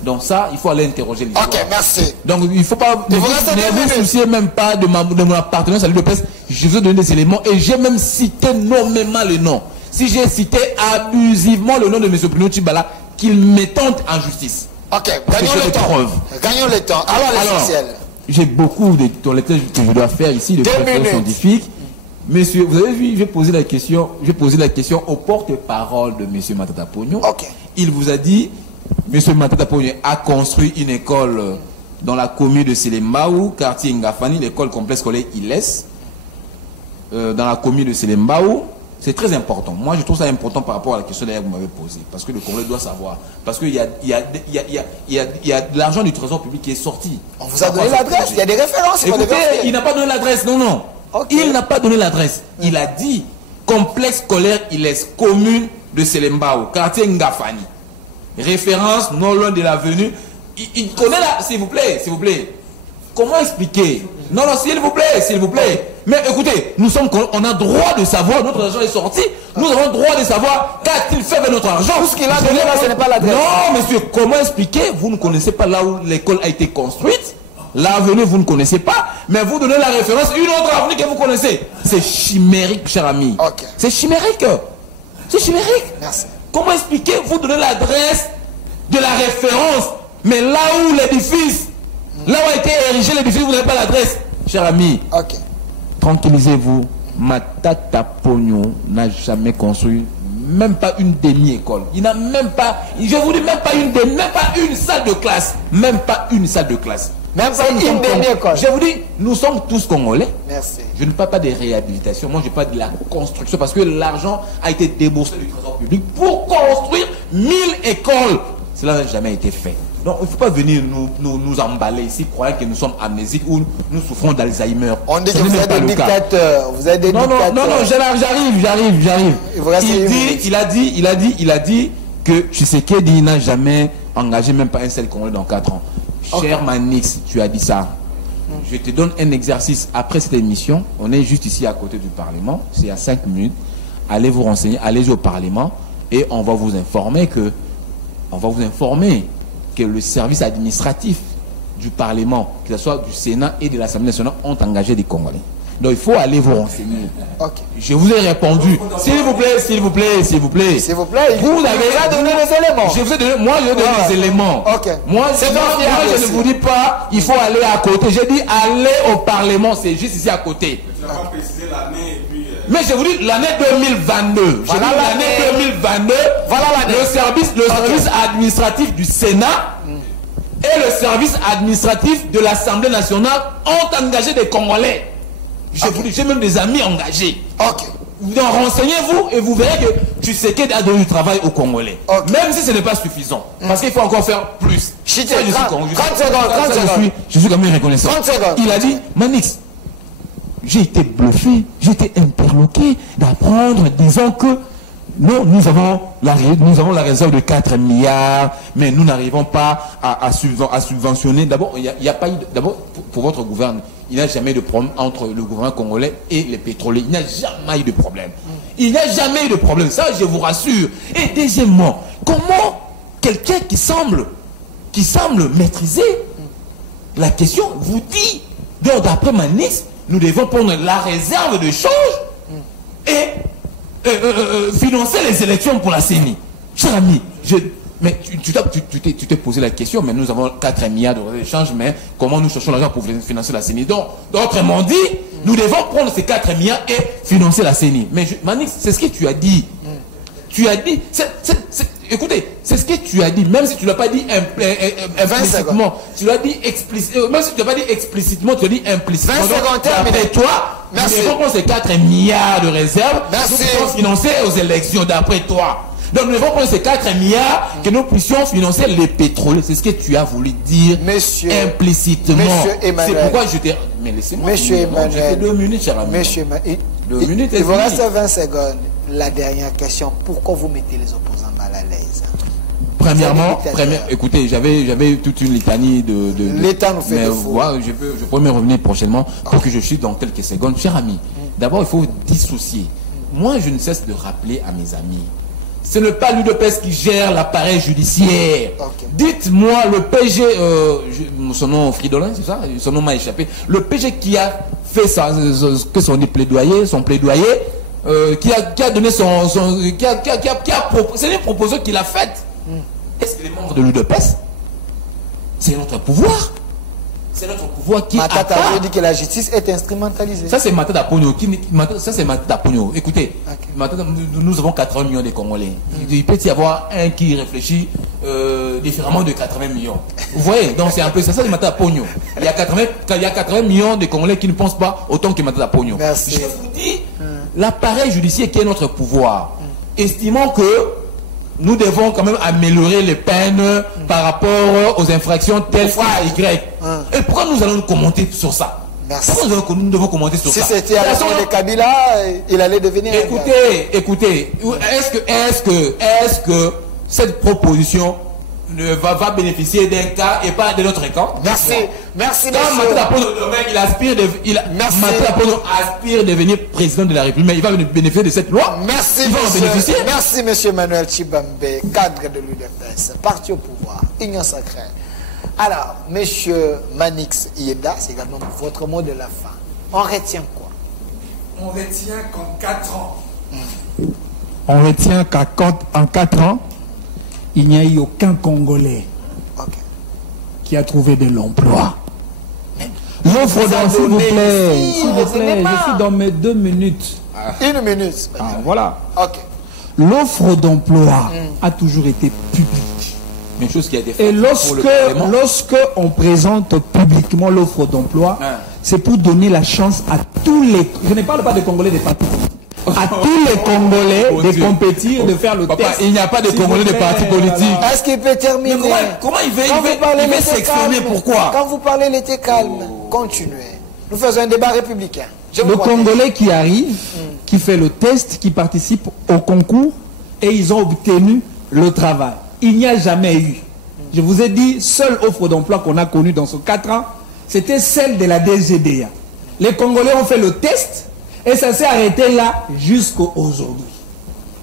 Donc ça, il faut aller interroger les gens. Ok, merci. Donc il ne faut pas ne vous soucier même pas de mon appartenance à l'UDPS. Je vous ai donné des éléments et j'ai même cité nommément le nom. Si j'ai cité abusivement le nom de M. Bruno Tshibala, qu'il m'étende en justice. Ok, gagnons le temps. Gagnons le temps. Alors l'essentiel. J'ai beaucoup de toilettes que je dois faire ici, de préférence scientifique. Monsieur, vous avez vu, j'ai posé la question au porte-parole de M. Matata Pognon. Ok. Il vous a dit, M. Matata Pognon a construit une école dans la commune de Selembaou, quartier Ngafani, l'école complexe scolaire Iles, dans la commune de Selembaou. C'est très important. Moi, je trouve ça important par rapport à la question d'ailleurs que vous m'avez posée. Parce que le Congolais doit savoir. Parce qu'il y a de l'argent du trésor public qui est sorti. On vous a donné l'adresse, il y a des références. Écoutez, il n'a pas donné l'adresse, non. Okay. Il n'a pas donné l'adresse. Il a dit complexe scolaire Iles, commune de Selembaou, quartier Ngafani. Référence non loin de l'avenue. Il connaît la... S'il vous plaît. Comment expliquer? Non, s'il vous plaît. Mais écoutez, on a droit de savoir, notre argent est sorti, nous avons droit de savoir qu'a-t-il fait avec notre argent. Tout ce qu'il a donné là, ce n'est pas l'adresse. Non, monsieur, comment expliquer? Vous ne connaissez pas là où l'école a été construite. L'avenue, vous ne connaissez pas, mais vous donnez la référence, une autre avenue que vous connaissez. C'est chimérique, cher ami. Okay. C'est chimérique. Merci. Comment expliquer? Vous donnez l'adresse de la référence, mais là où l'édifice, là où a été érigé l'édifice, vous n'avez pas l'adresse. Cher ami, ok. Tranquillisez-vous. Matata Pognon n'a jamais construit même pas une demi-école. Il n'a même pas, je vous dis même pas une salle de classe. Même pas une salle de classe. Même pas une demi-école. Je vous dis, nous sommes tous Congolais. Merci. Je ne parle pas des réhabilitations. Moi, je parle de la construction parce que l'argent a été déboursé du trésor public pour construire 1000 écoles. Cela n'a jamais été fait. Donc, il ne faut pas venir nous emballer ici, croyant que nous sommes amnésiques ou nous souffrons d'Alzheimer. On dit que vous êtes des dictateurs. Vous êtes des dictateurs. Non, j'arrive. Il a dit que Tshisekedi n'a jamais engagé même pas un seul Congolais dans 4 ans. Okay. Cher Manix, tu as dit ça. Je te donne un exercice après cette émission. On est juste ici à côté du Parlement. C'est à 5 minutes. Allez vous renseigner, allez au Parlement et on va vous informer que le service administratif du Parlement, que ce soit du Sénat et de l'Assemblée nationale, ont engagé des Congolais. Donc il faut aller vous renseigner. Okay. Je vous ai répondu. S'il vous plaît. Vous avez déjà donné les éléments. Je vous ai donné, moi, je donne les éléments. Okay. Moi, je ne vous dis pas, il faut aller à côté. J'ai dit aller au Parlement, c'est juste ici à côté. Tu n'as pas précisé l'année et puis... Mais je vous dis l'année 2022. Voilà l'année 2022. Voilà l'année. Le service administratif du Sénat et le service administratif de l'Assemblée nationale ont engagé des Congolais. Je vous dis, j'ai même des amis engagés. Ok. Donc renseignez-vous et vous verrez que Tshisekedi a donné du travail aux Congolais. Okay. Même si ce n'est pas suffisant. Parce qu'il faut encore faire plus. 30 secondes. Je suis quand même reconnaissant. 30 secondes. Il a dit, Manix, j'ai été bluffé, j'ai été interloqué d'apprendre, disant que non, nous avons la réserve de 4 milliards, mais nous n'arrivons pas à subventionner. D'abord, il n'y a pas eu, d'abord, pour votre gouvernement, il n'y a jamais eu de problème entre le gouvernement congolais et les pétroliers. Il n'y a jamais eu de problème. Il n'y a jamais eu de problème. Ça, je vous rassure. Et deuxièmement, comment quelqu'un qui semble qui semble maîtriser la question, vous dit, donc d'après Manix, nous devons prendre la réserve de change et financer les élections pour la CENI. Cher ami, mais tu t'es posé la question, mais nous avons 4 milliards d'euros d'échange, mais comment nous cherchons l'argent pour financer la CENI? Donc, autrement dit, nous devons prendre ces 4 milliards et financer la CENI. Mais Manix, c'est ce que tu as dit. Tu as dit, écoutez, c'est ce que tu as dit, même si tu ne l'as pas dit implicitement, tu l'as dit explicitement, même si tu ne l'as pas dit explicitement, tu l'as dit implicitement. 20 secondes terminées. D'après toi, nous devons prendre ces 4 milliards de réserves, nous devons financer aux élections, d'après toi. Donc nous devons prendre ces 4 milliards que nous puissions financer les pétroliers. C'est ce que tu as voulu dire implicitement. C'est pourquoi je t'ai... Mais laissez-moi. Monsieur Emmanuel. J'ai fait 2 minutes, cher ami. Monsieur Emmanuel. 2 minutes et il vous demie. reste 20 secondes. La dernière question. Pourquoi vous mettez les opposants mal à l'aise? Premièrement, écoutez, j'avais toute une litanie de l'État nous fait mais de faux. Voilà, je peux me revenir prochainement pour que je chute dans quelques secondes. Cher ami, d'abord, il faut dissocier. Moi, je ne cesse de rappeler à mes amis, ce n'est pas l'UDPS qui gère l'appareil judiciaire. Okay. Dites-moi, le PG, son nom Fridolin, c'est ça? Son nom m'a échappé. Le PG qui a fait ça, que son plaidoyer, qui a donné c'est les propositions qu'il a faites. Est-ce que les membres de l'UDPS, c'est notre pouvoir? C'est notre pouvoir qui Matata a dit que la justice est instrumentalisée. Ça c'est Matata Pogno. Ça c'est Matata Pogno. Écoutez, Matata, nous avons 80 millions de Congolais. Il peut y avoir un qui réfléchit différemment de 80 millions. Vous voyez, donc c'est un peu ça, c'est Matata Pogno. Il y a 80 millions de Congolais qui ne pensent pas autant que Matata Pogno. Merci. Je vous dis, l'appareil judiciaire qui est notre pouvoir, estimant que nous devons quand même améliorer les peines par rapport aux infractions telles A, Y. Et pourquoi nous allons commenter sur ça? Merci. Pourquoi nous devons commenter sur ça? Si c'était à la fin de Kabila, il allait devenir... Écoutez, est-ce que cette proposition va bénéficier d'un cas et pas de notre camp? Merci, merci, quand Matata Pogno aspire à devenir président de la République, mais il va bénéficier de cette loi. Merci, monsieur Manuel Tshibambe, cadre de l'UDPS, parti au pouvoir, Union sacrée. Alors, monsieur Manix Yeda, c'est également votre mot de la fin. On retient quoi? On retient qu'en 4 ans. On retient qu'en 4 ans, il n'y a eu aucun Congolais qui a trouvé de l'emploi. L'offre d'emploi, s'il vous plaît, je suis dans mes 2 minutes. 1 minute. Voilà. L'offre d'emploi a toujours été publique. Une chose qui a été faite. Et lorsque on présente publiquement l'offre d'emploi, c'est pour donner la chance à tous les... Je ne parle pas des Congolais des partis. À tous les Congolais de compétir, de faire le test. Il n'y a pas de Congolais de partis politiques. Est-ce qu'il peut terminer? Comment il va s'exprimer? Pourquoi? Quand vous parlez, l'été calme. Continuez. Nous faisons un débat républicain. Le Congolais qui arrive, qui fait le test, qui participe au concours, et ils ont obtenu le travail. Il n'y a jamais eu. Je vous ai dit, seule offre d'emploi qu'on a connue dans ce 4 ans, c'était celle de la DGDA. Les Congolais ont fait le test, et ça s'est arrêté là jusqu'à aujourd'hui.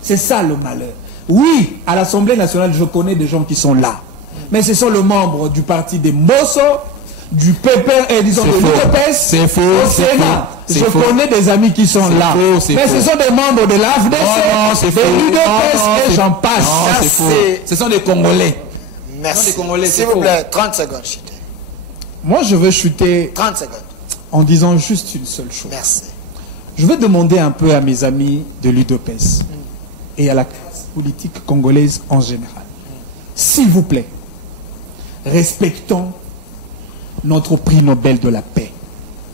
C'est ça le malheur. Oui, à l'Assemblée nationale, je connais des gens qui sont là. Mais ce sont les membres du parti des Mbosso, du PP et disons de l'UDPS. C'est faux. Je connais des amis qui sont là. Mais ce sont des membres de l'AFDC, de l'UDPS et j'en passe. Ce sont des Congolais. Merci. S'il vous plaît, 30 secondes, chuter. Moi, je veux chuter 30 secondes. En disant juste une seule chose. Merci. Je veux demander un peu à mes amis de l'UDPS et à la classe politique congolaise en général. S'il vous plaît, respectons notre prix Nobel de la paix,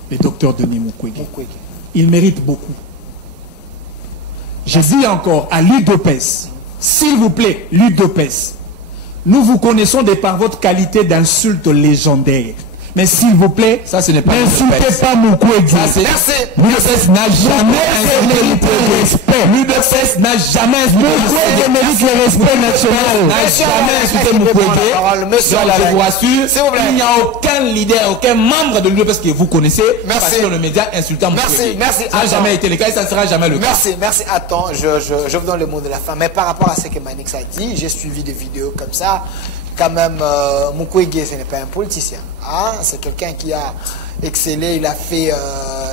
le docteur Denis Mukwege. Il mérite beaucoup. Je dis encore à l'UDPS, s'il vous plaît, l'UDPS, nous vous connaissons de par votre qualité d'insulte légendaire. Mais s'il vous plaît, n'insultez pas Mukwege. L'UDPS n'a jamais insulté le respect. L'UDPS n'a jamais insulté Mukwege mérite le respect national. N'a jamais insulté Mukwege. Je vous rassure, il n'y a aucun leader, aucun membre de l'UDPS que vous connaissez passé dans le média insultant Mukwege. Ça n'a jamais été le cas et ça ne sera jamais le cas. Merci. Attends, je vous donne le mot de la fin. Mais par rapport à ce que Manix a dit, j'ai suivi des vidéos comme ça. quand même, Mukwege, ce n'est pas un politicien. Hein? C'est quelqu'un qui a excellé, il a fait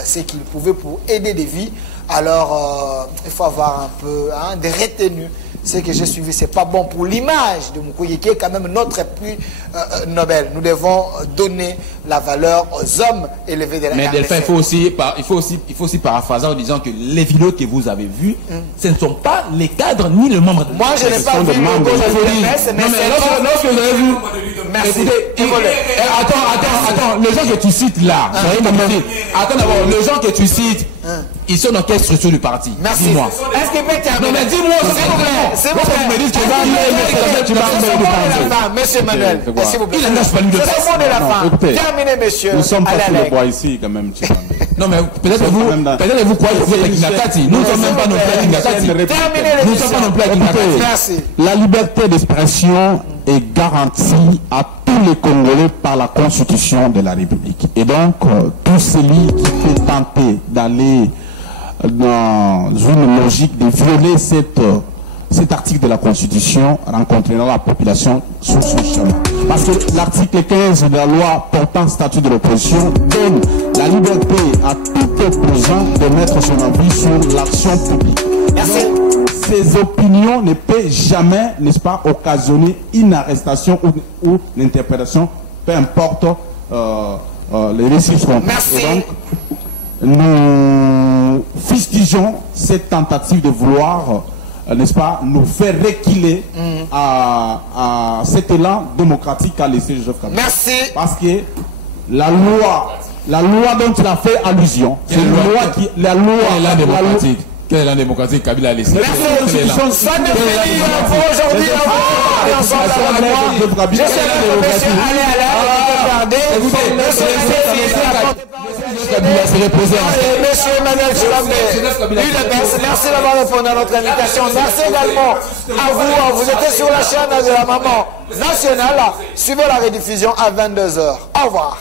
ce qu'il pouvait pour aider des vies. Alors, il faut avoir un peu de retenue. Ce que j'ai suivi, c'est pas bon pour l'image de Mukwege, qui est quand même notre prix Nobel. Nous devons donner la valeur aux hommes élevés de la Mais Delphin, il faut aussi paraphraser en disant que les vidéos que vous avez vues, ce ne sont pas les cadres ni le membre de Moi, je n'ai pas vu le membre de l'UDPS, mais lorsque vous avez vu... Merci. Écoutez, attends, les gens que tu cites là, attends d'abord, les gens que tu cites, ils sont dans quelle structure du parti? Merci. Dis-moi. Est-ce qu'il peut terminer? Non mais dis-moi, s'il vous plaît. Vous me dites que tu vas Monsieur Manuel, s'il vous plaît. Il n'engage pas lui de C'est le mot de la fin. Terminez, monsieur. Nous sommes pas sur le bois ici, quand même. Non, mais peut-être vous croyez que vous êtes Kinakati. Nous ne sommes même pas non plus Kinakati. Terminez Nous ne sommes pas non plus Kinakati. Merci. La liberté d'expression est garantie à tous les Congolais par la Constitution de la République. Et donc, tout celui qui peut tenter d'aller dans une logique de violer cet article de la Constitution rencontrera la population sur ce chemin. Parce que l'article 15 de la loi portant statut de l'opposition donne la liberté à tout opposant de mettre son avis sur l'action publique. Merci. Ces opinions ne peuvent jamais, n'est-ce pas, occasionner une arrestation ou une interprétation, peu importe les risques qu'on prend. Merci. Et donc, nous fustigeons cette tentative de vouloir, n'est-ce pas, nous faire reculer à cet élan démocratique qu'a laissé Joseph Kabila. Merci. Parce que la loi dont il a fait allusion, c'est une loi qui... La loi... démocratique. Quel est l'élan démocratique Kabila a laissé? Merci. Ça ne finit pour aujourd'hui. Allez ensemble avec moi. Je sais que monsieur allez, Monsieur Emmanuel Chilambé, merci d'avoir répondu à notre invitation. Merci également à vous. Vous étiez sur la chaîne de la Maman Nationale. Suivez la rediffusion à 22h. Au revoir.